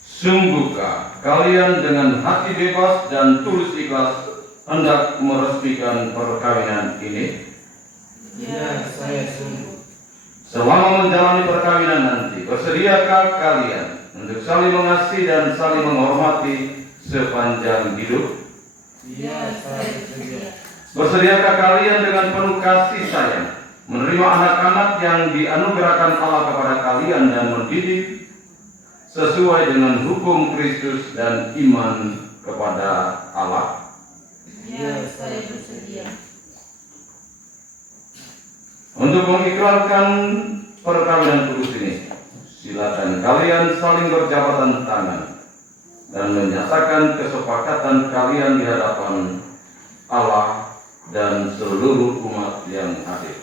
sungguhkah kalian dengan hati bebas dan tulus ikhlas hendak meresmikan perkawinan ini? Ya, saya sungguh. Selama menjalani perkawinan nanti, bersediakah kalian untuk saling mengasihi dan saling menghormati sepanjang hidup? Ya, saya sedia. Bersediakah kalian dengan penuh kasih sayang menerima anak-anak yang dianugerahkan Allah kepada kalian dan mendidik sesuai dengan hukum Kristus dan iman kepada Allah? Ya, saya bersedia. Untuk mengikrarkan perkawinan kudus ini, silakan kalian saling berjabatan tangan dan menyatakan kesepakatan kalian di hadapan Allah dan seluruh umat yang hadir.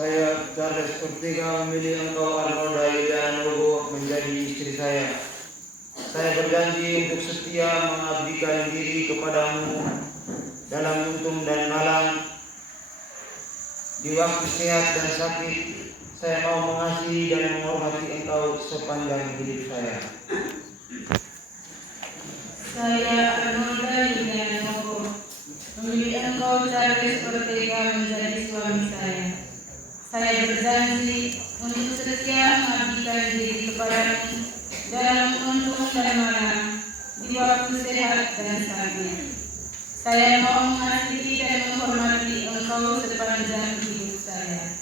Saya, Charles Ortega, memilih engkau Arnolda Yuliana menjadi istri saya. Saya berjanji untuk setia mengabdikan diri kepadamu dalam untung dan malang. Di waktu sehat dan sakit, saya mau mengasihi dan menghormati engkau sepanjang hidup saya. Saya Arnolda Yuliana memilih engkau Charles Ortega menjadi suami saya. Saya berjanji untuk setia mengabdikan diri kepadamu dalam untung dan malang, di waktu sehat dan sakit. Saya mau mengasihi dan menghormati engkau sepanjang hidup saya.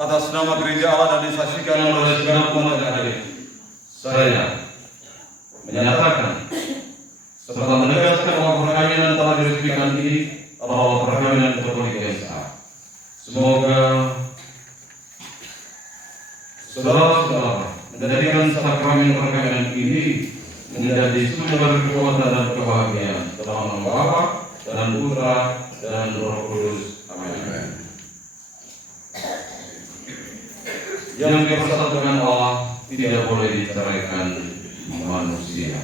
Atas nama gereja Allah dan disaksikan oleh segenap umat yang hadir, saya menyatakan serta menegaskan bahwa perkawinan telah diresmikan ini adalah perkawinan Katolik yang sah. Semoga saudara-saudara menjadikan sakramen perkawinan ini menjadi sumber kekuatan dan kebahagiaan dalam nama Bapa dan Putra dan Roh Kudus. Amin. Yang bersatu dengan Allah tidak boleh diceraikan manusia.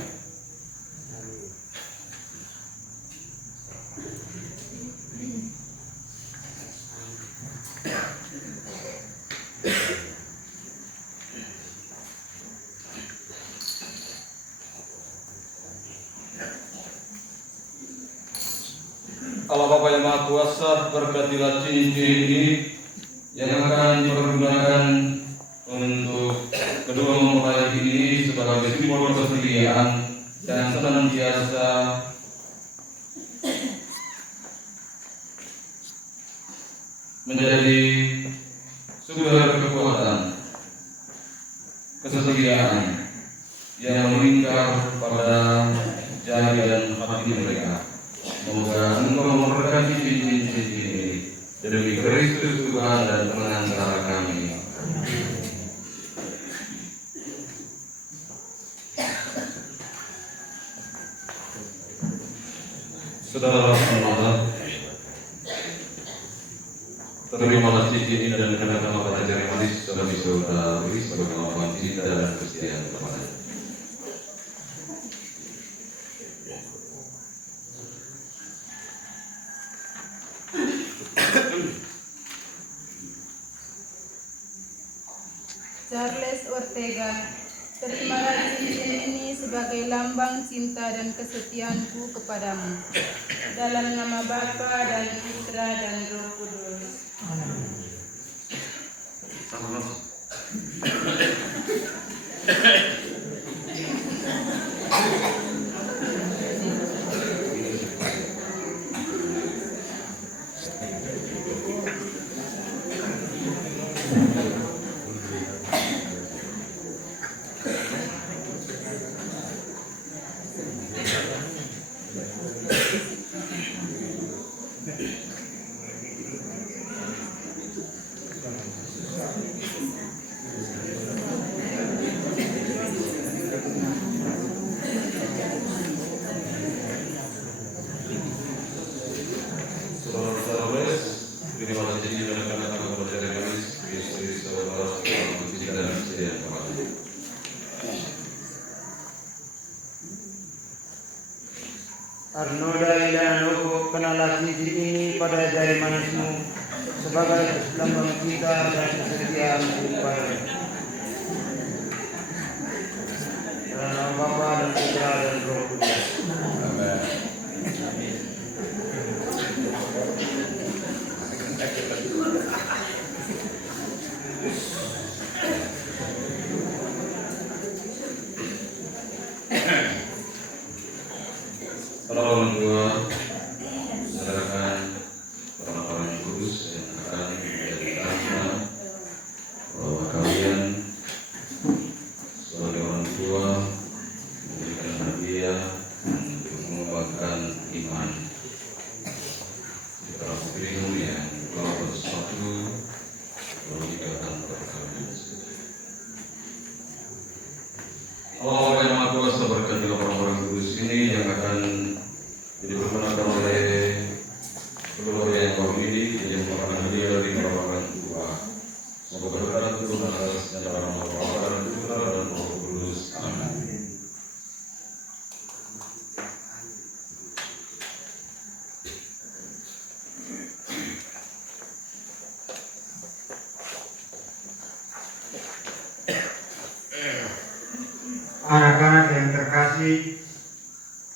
Allah Bapa yang Maha Kuasa, berkatilah cincin ini yang akan dipergunakan untuk kedua mempelai ini sebagai simbol kesetiaan dan senantiasa menjadi sumber kekuatan kesetiaan yang melingkar pada jari dan hati mereka. Semoga engkau memberkati cincin-cincin ini demi Kristus Tuhan dan pengantara kami. Saudara-saudara, terimalah cincin ini dan kenakan pada jari manis kami saudari sebagai lambang cinta dan kesetiaan kepada. Charles Ortega, terimalah cincin ini sebagai lambang cinta dan kesetiaanku kepadamu. Dalam nama Bapa dan Putra dan Roh Kudus. Arnoda Ilanoko, kenalah cincin ini pada jari manismu sebagai lambang cinta dan kesetiaan kepada. Dalam nama Bapa dan Putra dan Roh Kudus. Amin. Para orang tua, serahkan orang-orang kudus yang akan menjadi tanda bahwa kalian sebagai orang tua memberikan hadiah untuk mengembangkan iman di dalam dirimu yang telah bersatu dalam ikatan perkawinan. Allah yang Maha Kuasa berkati orang-orang kudus ini yang akan diperkenalkan oleh keluarga yang baru ini yang merupakan hadiah dari orang tua. Semoga berkat turun atas jalan Bapa dan Putra dan Roh Kudus. Amin. Anak-anak yang terkasih,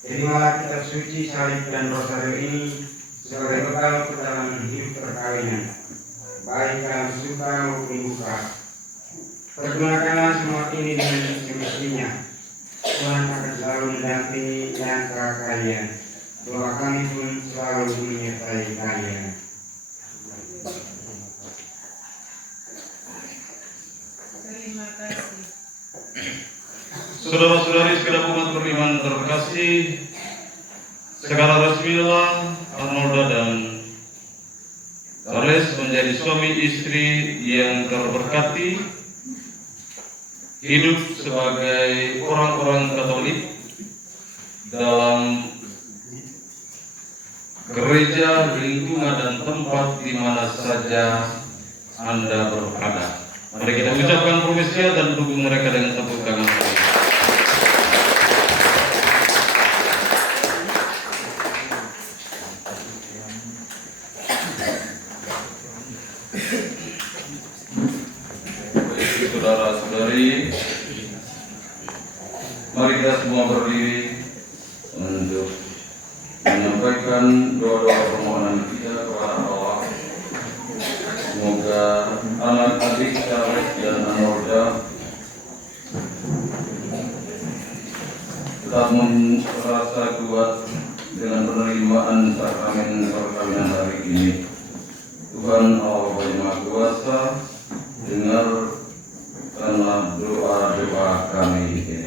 terimalah kitab suci, salib dan rosario ini sebagai bekal perjalanan hidup perkawinan, baik dalam suka maupun duka. Pergunakanlah semua ini dengan semestinya. Tuhan akan selalu mendampingi di antara kalian. Doa kami pun selalu menyertai kalian. Terima kasih. Saudara-saudari sekalian umat beriman terkasih, secara resmilah Arnolda dan Charles menjadi suami istri yang terberkati, hidup sebagai orang-orang Katolik dalam gereja, lingkungan dan tempat di mana saja Anda berada. Mari kita ucapkan promesinya dan dukung mereka dengan tepuk tangan. Saudara-saudari, mari kita semua berdiri untuk menyampaikan doa-doa permohonan kita kepada Allah. Semoga anak-adik Charles dan Arnolda tetap merasa kuat dengan penerimaan sakramen perkawinan hari ini. Tuhan Allah yang Maha Kuasa, dengarkanlah doa-doa kami ini.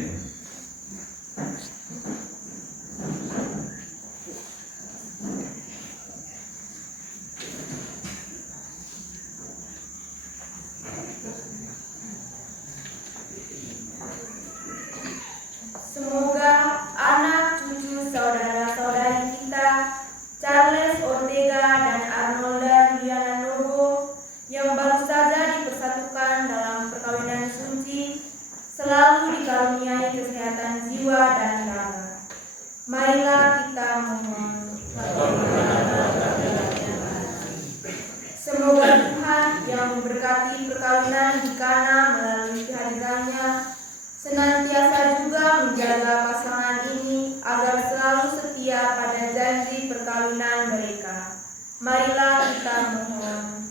Marilah kita mohon.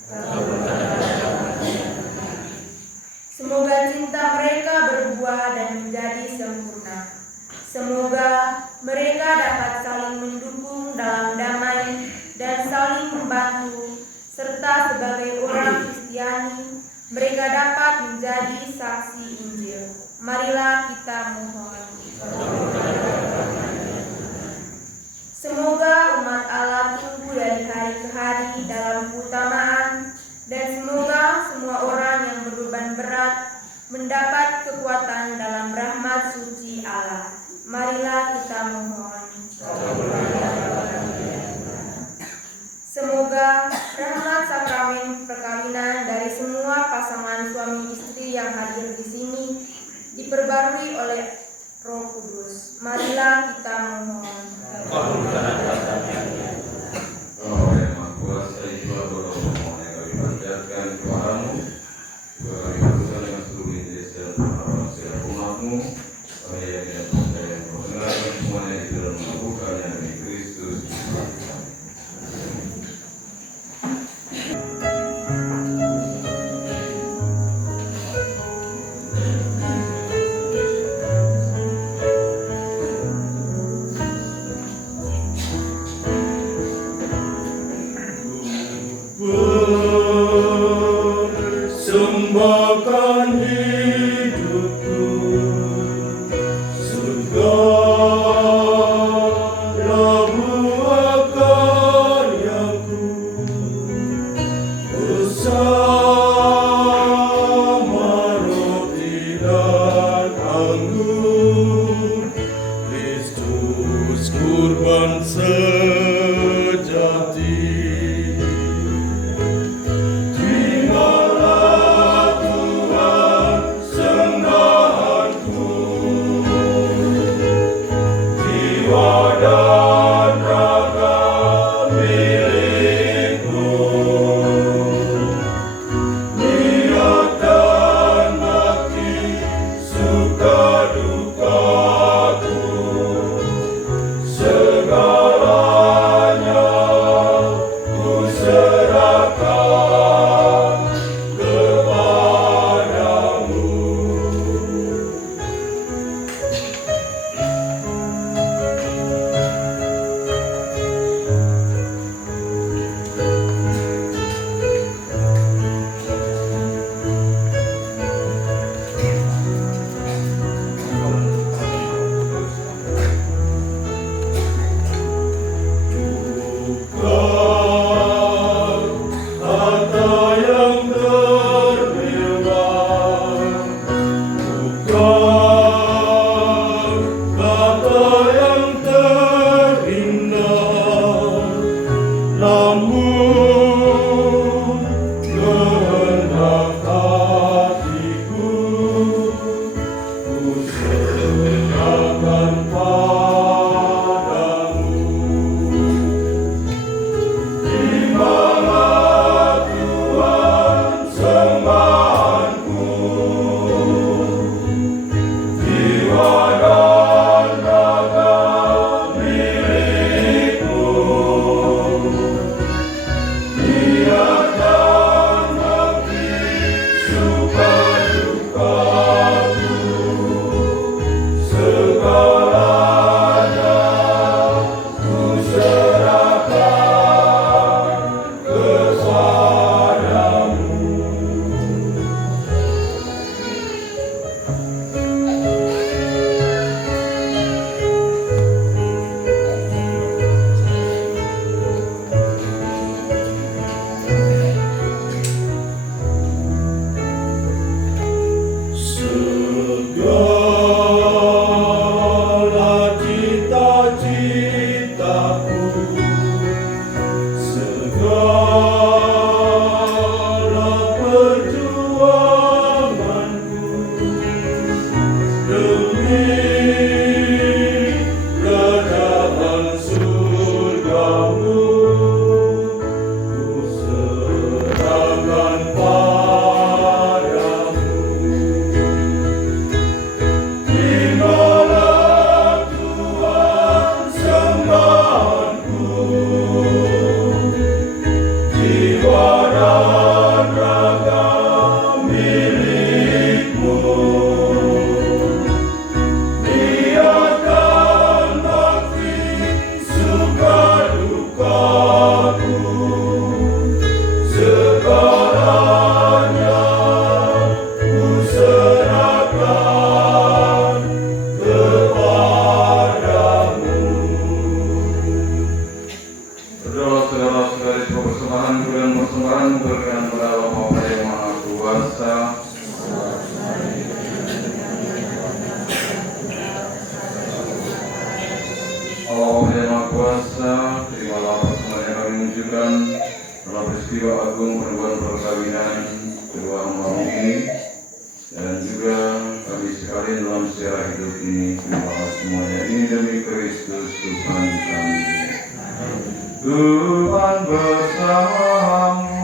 Semoga cinta mereka berbuah dan menjadi sempurna. Semoga mereka dapat saling mendukung dalam damai dan saling membantu, serta sebagai orang Kristiani mereka dapat menjadi saksi Injil. Marilah kita mohon. Semoga umat Allah tumbuh dari hari ke hari dalam keutamaan, dan semoga semua orang yang berbeban berat mendapat kekuatan dalam rahmat suci Allah. Marilah kita mohon. Semoga rahmat sakramen perkawinan dari semua pasangan suami istri yang hadir di sini diperbarui oleh Roh Kudus. Marilah kita mohon. Oh yang Maha Kuasa itu adalah mohon yang kami panjatkan kepadamu, juga kami haturkan dengan seluruh Indonesia dan para manusia umat dan persembahan berkenan pada Bapa yang Maha Kuasa. Allah yang Maha Kuasa, terimalah persembahan yang kami munculkan dalam peristiwa agung perempuan perkawinan kedua hamba ini, dan juga kami sekalian dalam sejarah hidup ini. Terimalah semuanya ini demi Kristus Tuhan kami. Tuhan bersamamu.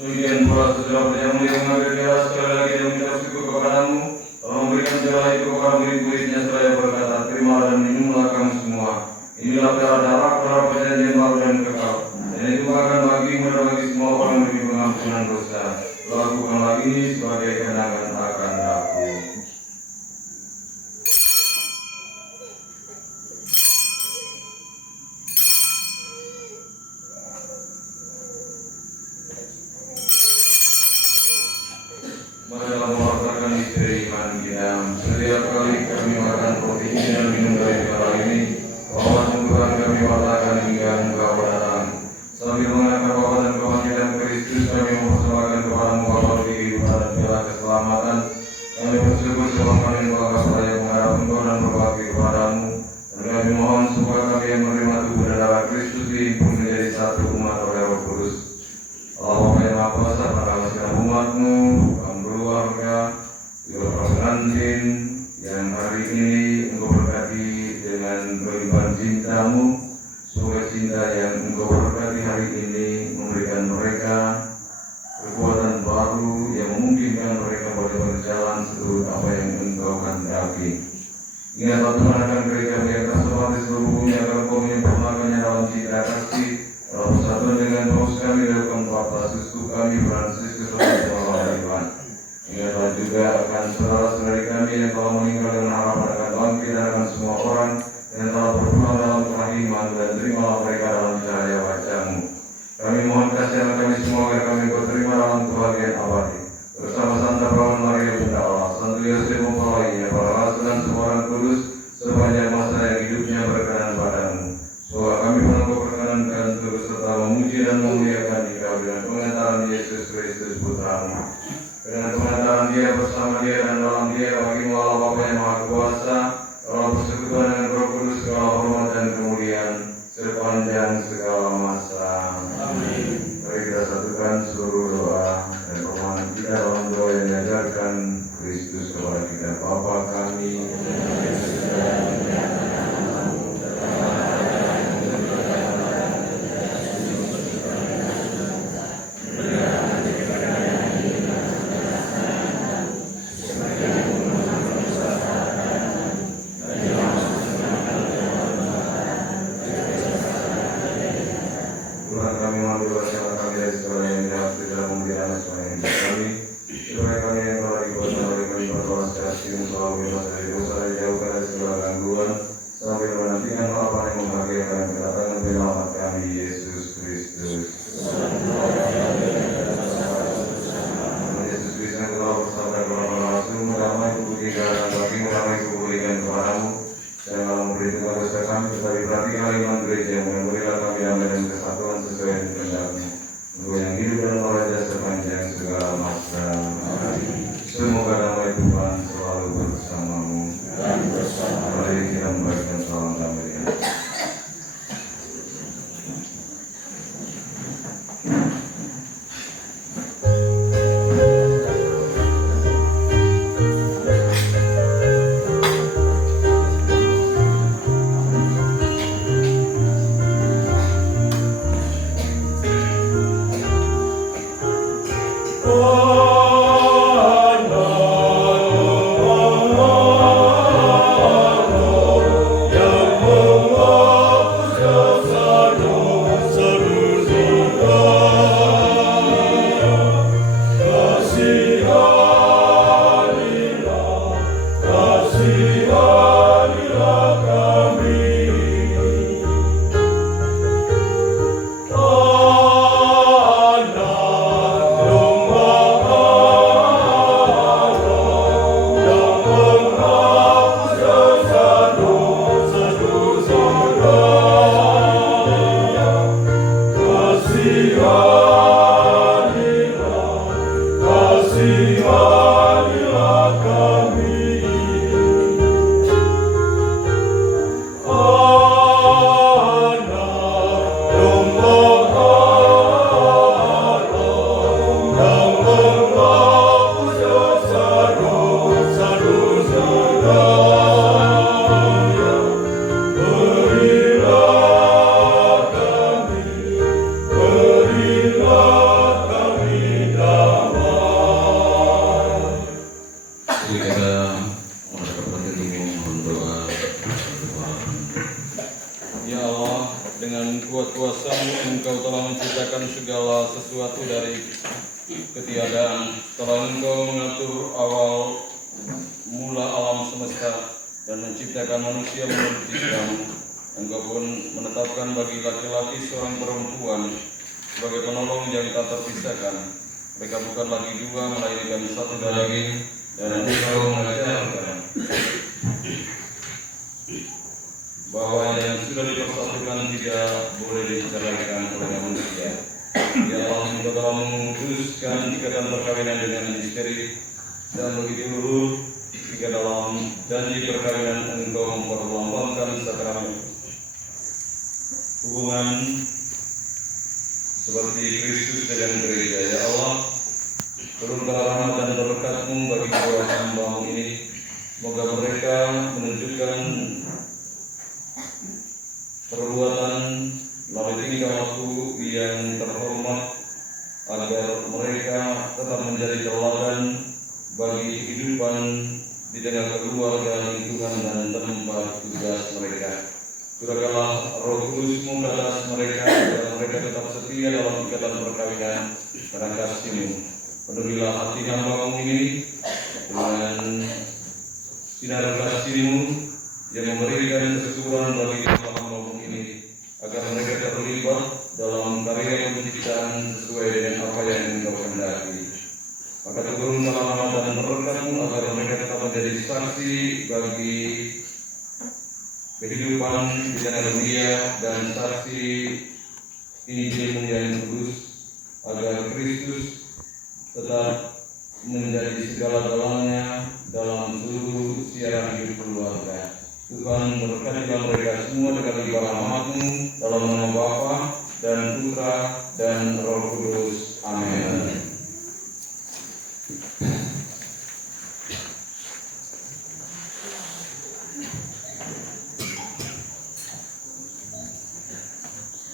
Demikian pula setelah yang mulia mengambil piala sekali lagi dan mengucap syukur kepadamu, lalu memberikan piala itu kepada murid-muridnya seraya berkata, terimalah dan minumlah kamu semua. Inilah piala darah perjanjian baru dan kekal. Dan itu akan bagimu dan bagi semua orang demi pengampunan dosa. Lakukanlah ini sebagai kenangan akan aku. Marilah melaksanakan misteri iman kita. Setiap kali kami makan roti ini dan minum dari piala ini, bahwa Tuhan cintamu. Semoga cinta yang Engkau berkati hari ini memberikan mereka kekuatan baru yang memungkinkan mereka boleh berjalan seluruh apa yang Engkau kehendaki. Ingatlah Tuhan akan gereja yang tersebar di seluruh bumi agar Engkau menyempurnakannya dalam cinta kasih, dalam persatuan dengan Paus kami dalam Papa Susu kami Fransiskus Tuhan. Ingatlah juga akan saudara-saudari kami yang telah meninggal dengan harapan akan bangkit dan akan semua orang yang telah berpulang dalam kerahiman, dan terimalah mereka dalam cahaya wajah-Mu. Kami mohon kasihan kami semua agar kami berterima dalam kebahagiaan abadi bersama Santa Perawan Maria Bunda Allah, Santo Yosef mempelainya, para rasul dan semua orang kudus sepanjang masa yang hidupnya berkenan padamu. Semoga kami pernah berkenankan terus serta memuji dan memuliakan Dikau dengan pengetahuan Yesus Kristus Putra-Mu, dengan pengetahuan Dia bersama Dia dan dalam Dia bagi Allah Bapa yang Maha Kuasa, dalam persekutuan dengan Roh Kudus segala hormat dan kemuliaan sepanjang segala masa. Amin. Mari kita satukan seluruh doa dan permohonan kita dalam doa yang diajarkan Kristus kepada kita. Bapa kami perbuatan, melalui tingkah laku yang terhormat, agar mereka tetap menjadi teladan bagi kehidupan di tengah keluarga, lingkungan, dan tempat tugas mereka. Curahkanlah Roh Kudus-Mu ke atas mereka, agar mereka tetap setia dalam ikatan perkawinan karena kasih-Mu. Penuhilah hati hamba-Mu ini dengan sinar kasih-Mu yang memberikan kesuburan bagi hamba-Mu ini, agar mereka terlibat dalam karya penciptaan sesuai dengan apa yang Engkau kehendaki. Maka turunkanlah rahmat dan berkat-Mu agar mereka tetap menjadi saksi bagi kehidupan di tanah dunia dan saksi Injil-Mu yang kudus, agar Kristus tetap menjadi segala-galanya dalam seluruh siaran hidup keluarga. Tuhan berkatilah mereka semua dengan limpah rahmat-Mu dalam nama Bapa dan Putra dan Roh Kudus. Amin.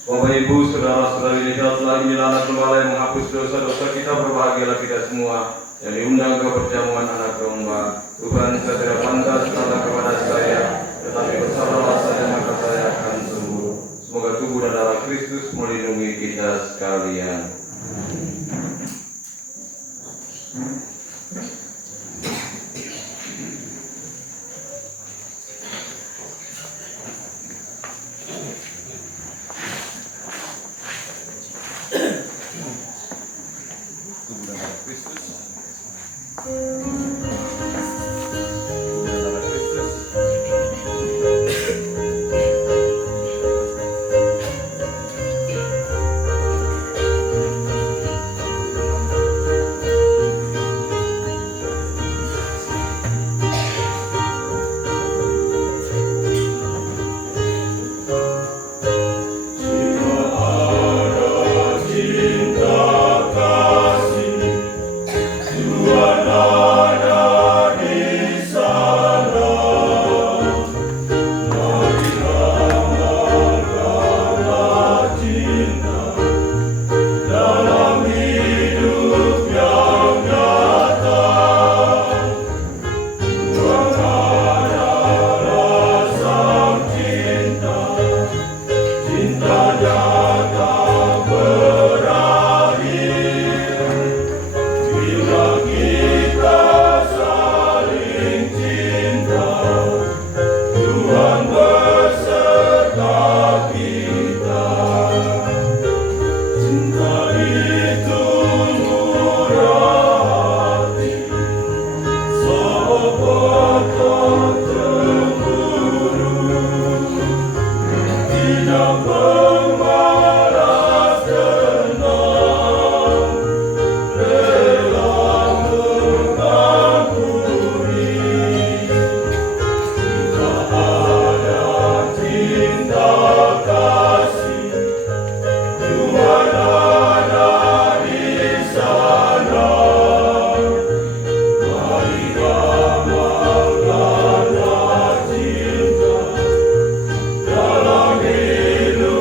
Bapak Ibu, saudara-saudari di dalam inilah anak gembala yang menghapus dosa-dosa kita. Berbahagialah kita semua yang diundang ke perjamuan anak domba. Tuhan, saya tidak pantas datang kepada saya, tetapi bersabarlah saja maka saya akan sembuh. Semoga tubuh dan darah Kristus melindungi kita sekalian. Dalam hidup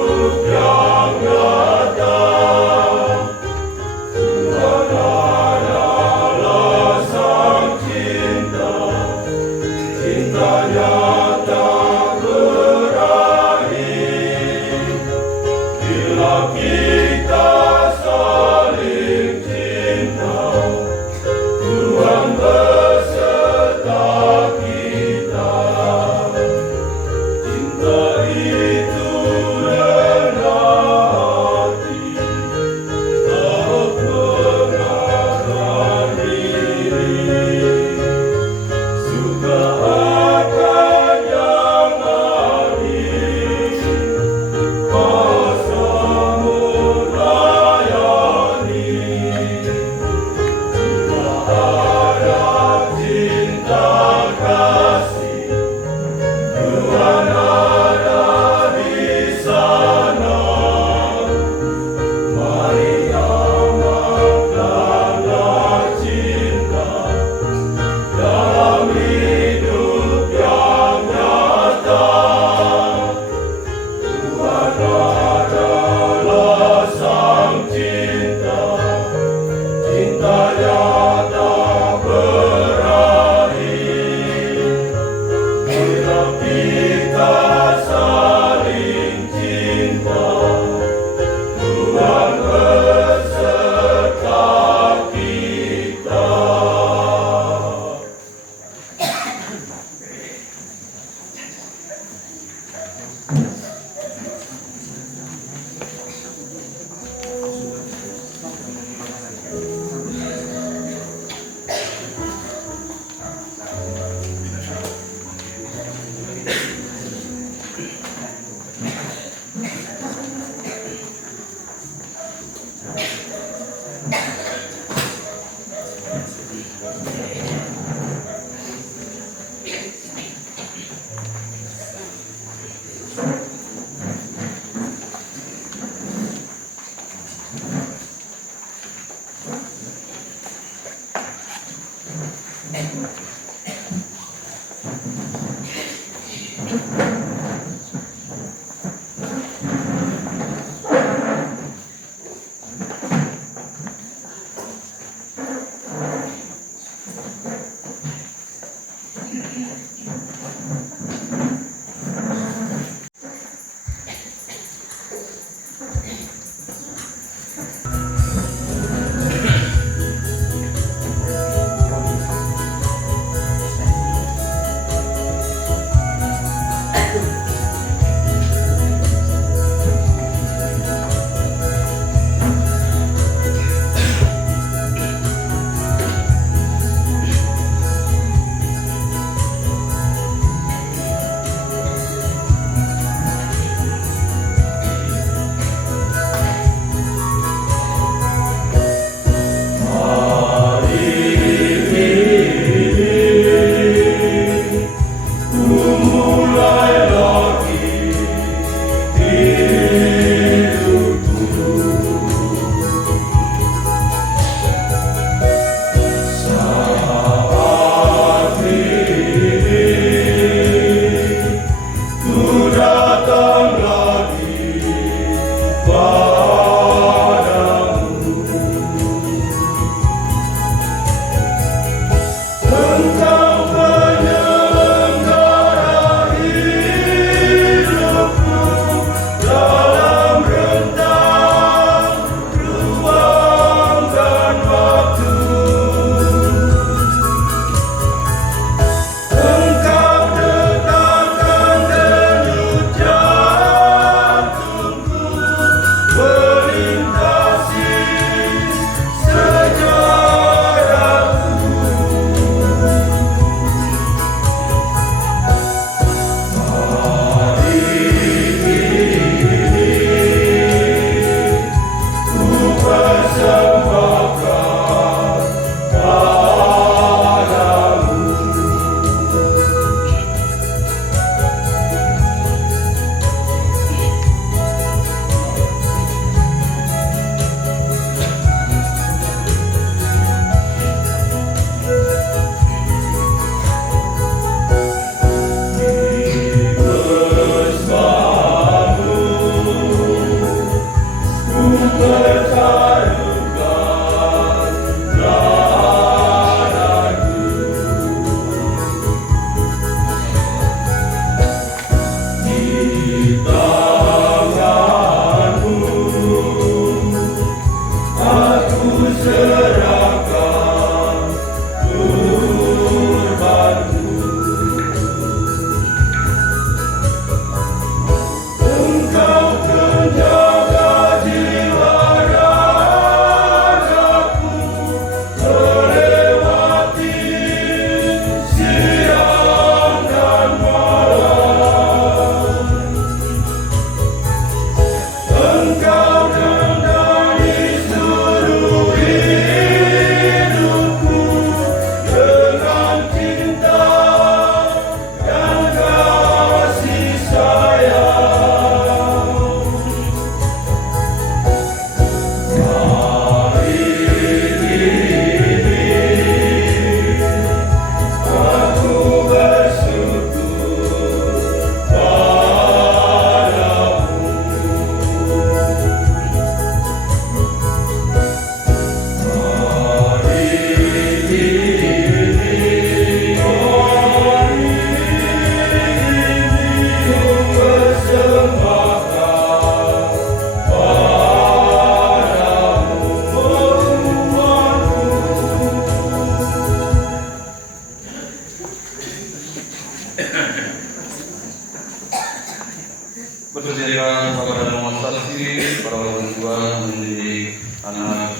Muhammad Saksi, para orang tua mendidik anak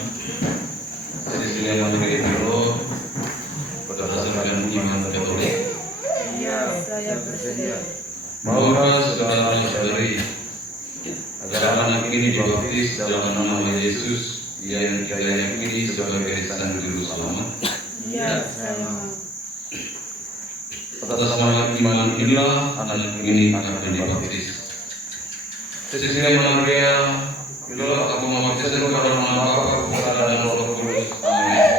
Cecilia Mandiri Piro berdasarkan iman Katolik. Iya, saya bersedia. Maukah saudara-saudari agar anak ini dibaptis dalam nama Yesus yang kita yakini sebagai Sang Juru Selamat? Iya, saya mau. Atas nama iman inilah anak ini akan dibaptis. Cecilia Maria, bila aku membaptiskan kepada nama Bapa, Putra dan Roh Kudus. Amin.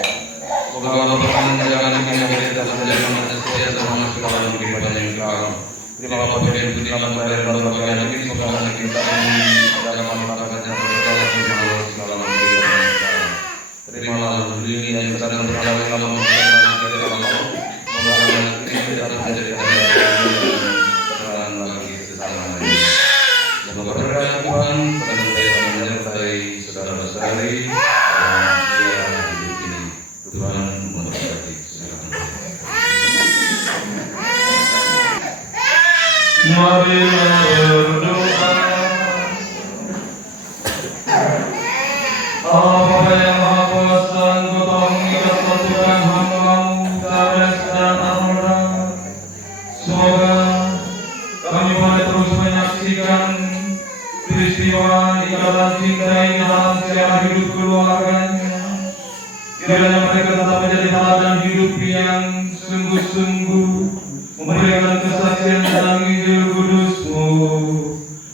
Semoga Allah berpanjangan ini menjadi dasar perjalanan setia selama dalam kehidupan yang kekal. Terima kasih dan puji nama dan berbagai anak ini semoga anak kita ini dalam melakukan yang berkala segala kehidupan yang kekal. Terimalah lindungi dan kesadaran berhala yang lama menjadi dalam Allah. Semoga anak ini tidak menjadi terang lagi sesamanya. Semoga berkat Tuhan senantiasa menyertai saudara-saudari dan dia hidup ini. Tuhan memberkati. Mari berdoa. Bapa yang Maha Kuasa, Engkau telah mengikat satukan hamba-Mu, Charles dan Arnold. Semoga kami boleh terus menyaksikan peristiwa ikatan cinta ini dalam sejarah hidup keluarganya. Kiranya mereka tetap menjadi teladan hidup yang sungguh-sungguh memberikan kesaksian tentang Injil Kudus-Mu.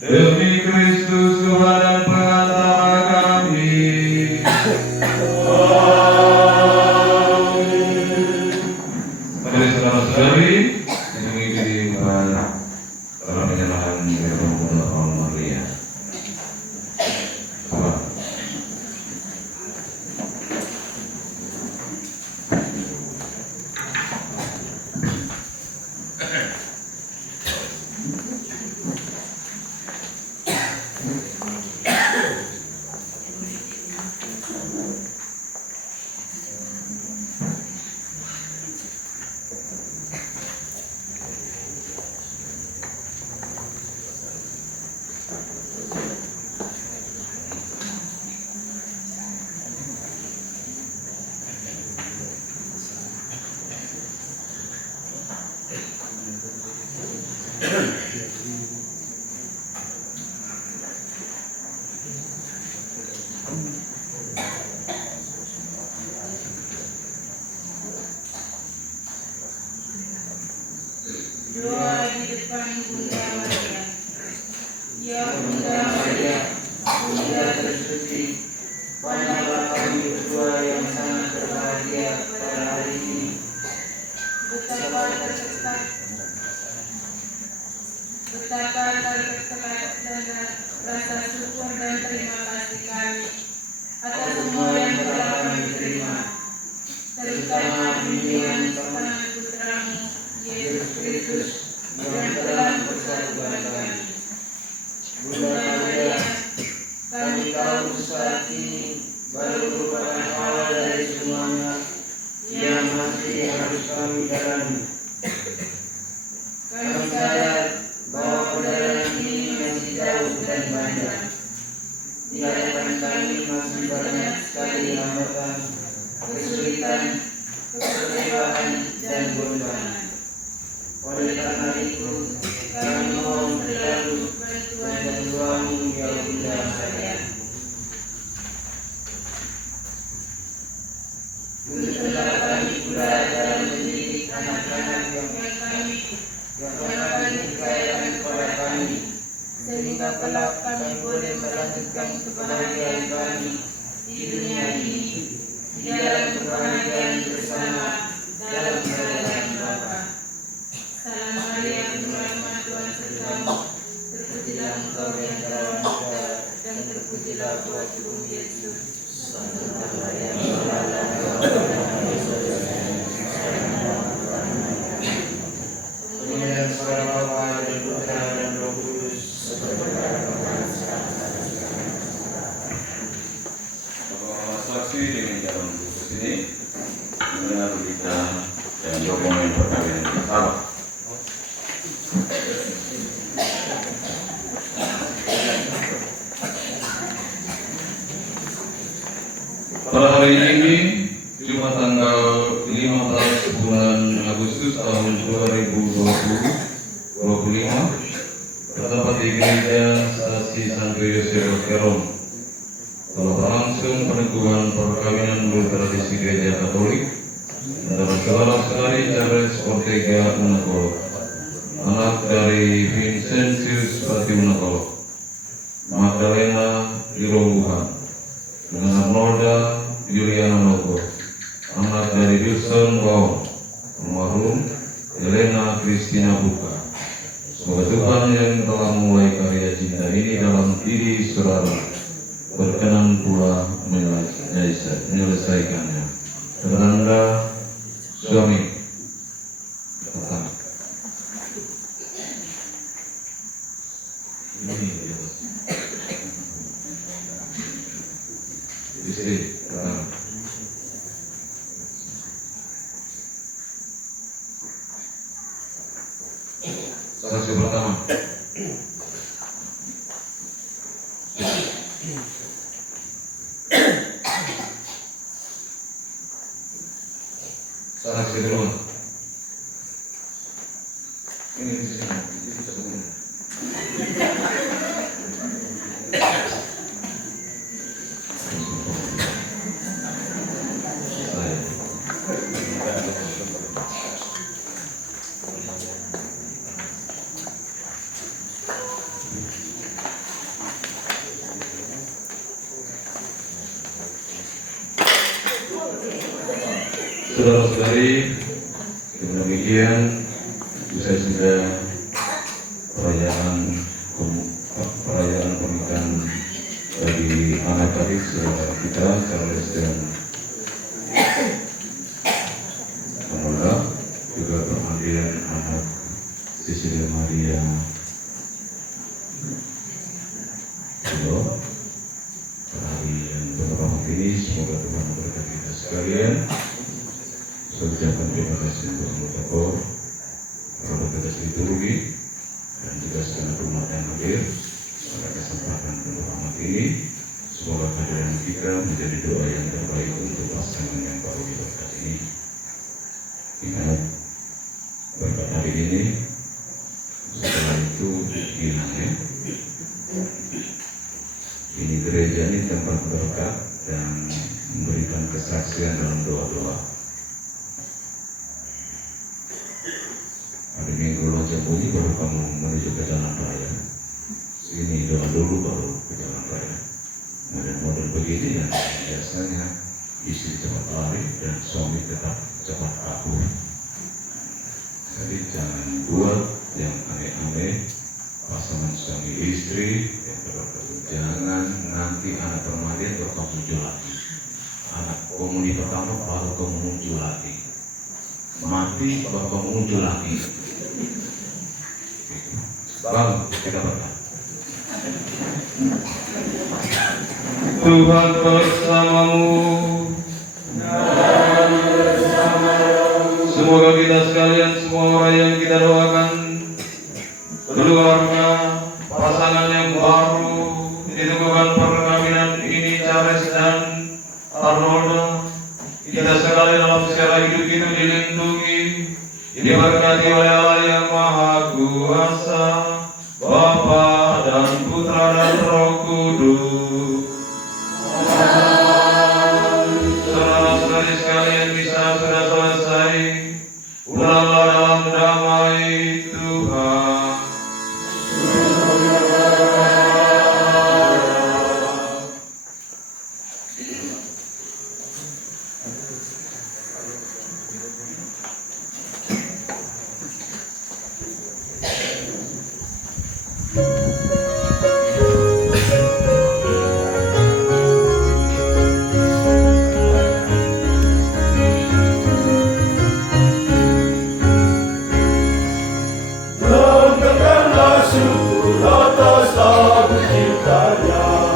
Demi Kristus Tuhan dan Pengantara kami. Mari saudara-saudari mengikuti Tuhan dalam penyerahan Roh Maria. Doa di depan Bunda Maria. Ya Bunda Maria, Bunda tersuci, banyaklah kami berdua yang sangat berbahagia pada hari ini. Betapa terketat dan rasa syukur dan terima kasih kami atas semua yang telah kami terima, terutama bimbingan tangan Putra-Mu Yesus Kristus yang telah bersatukan kami. Bunda Maria, kami tahu saat ini baru merupakan awal dari semuanya yang masih harus kami jalani. Kami sadar bahwa perjalanan ini masih jauh dan panjang. Di hadapan kami masih banyak sekali hambatan, kesulitan, kekecewaan, dan godaan. Oleh karena itu, kami mohon selalu bantuan dan doa-Mu ya Bunda Maria. Tuntunlah kami pula dalam mendidik anak-anak yang akan dikayaan kepada kami, sehingga kelak kami boleh melanjutkan kebahagiaan kami di dunia ini, di dalam kebahagiaan bersama dalam kerajaan Bapa. Salam Maria, penuh rahmat, Tuhan sertamu, terpujilah Engkau di antara wanita, dan terpujilah buah tubuh Yesus. Santa Maria, Kemuliaan kepada Bapa dan Putra dan Roh Kudus. Bapak saksi dengan jalan khusus ini mendengar berita dan dokumen perkawinan bersama. Pada hari ini, Jumat tanggal 15 bulan Agustus tahun 2025, terdapat di gereja Stasi Santo Yosef Kerom telah berlangsung peneguhan perkawinan menurut tradisi gereja Katolik antara saudara-saudari Charles Ortega Unakolo, anak dari Vincentius Pati Unakolo, Magdalena Dirobuhan, dengan Arnolda Juliana Logo, anak dari Wilson Wong, almarhum Elena Christina Buka. Semoga Tuhan yang telah memulai karya cinta ini dalam diri saudara berkenan pula menyelesaikannya. Tanda suami pertama. Istri pertama. Saksi pertama. Saksi kedua. Ini di sini. Saudara-saudari, dengan demikian usai sudah perayaan pernikahan bagi anak tadi saudara kita Charles dan Arnolda, juga pengambilan anak Cecilia Maria Udo. Hari yang berbahagia ini semoga Tuhan memberkati kita sekalian. Saya ucapkan terima kasih untuk seluruh tokoh, produktivitas liturgi, dan juga segenap umat yang hadir pada kesempatan berbahagia ini. Semoga kehadiran kita menjadi doa yang terbaik untuk pasangan yang baru diberkati ini. Ingat, berkat hari ini, setelah itu hilangnya. Ini gereja ini tempat berkat dan memberikan kesaksian dalam doa-doa. Hari Minggu lonceng bunyi baru kamu menuju ke jalan raya. Sini doa dulu baru ke jalan raya. Model begini yang biasanya istri cepat lari dan suami tetap cepat kabur. Jadi jangan buat yang aneh-aneh pasangan suami istri yang berkata jangan nanti anak permadian baru kamu muncul lagi. Anak komuni pertama baru kamu muncul lagi. Mati baru kamu muncul lagi. Bang, kita berkata Tuhan bersamamu. Semoga kita sekalian, semua orang yang kita doakan, keluarga, pasangan yang baru diteguhkan perkawinan ini, Charles dan Arnolda, kita sekalian dalam secara hidup itu dilindungi, diberkati oleh Allah yang Maha Kuasa, Bapa dan Putra dan Roh Kudus. Saudara-saudari sekalian, bisa sudah selesai. Pulanglah dalam damai Tuhan. Langkahkanlah syukur atas lagu cintanya.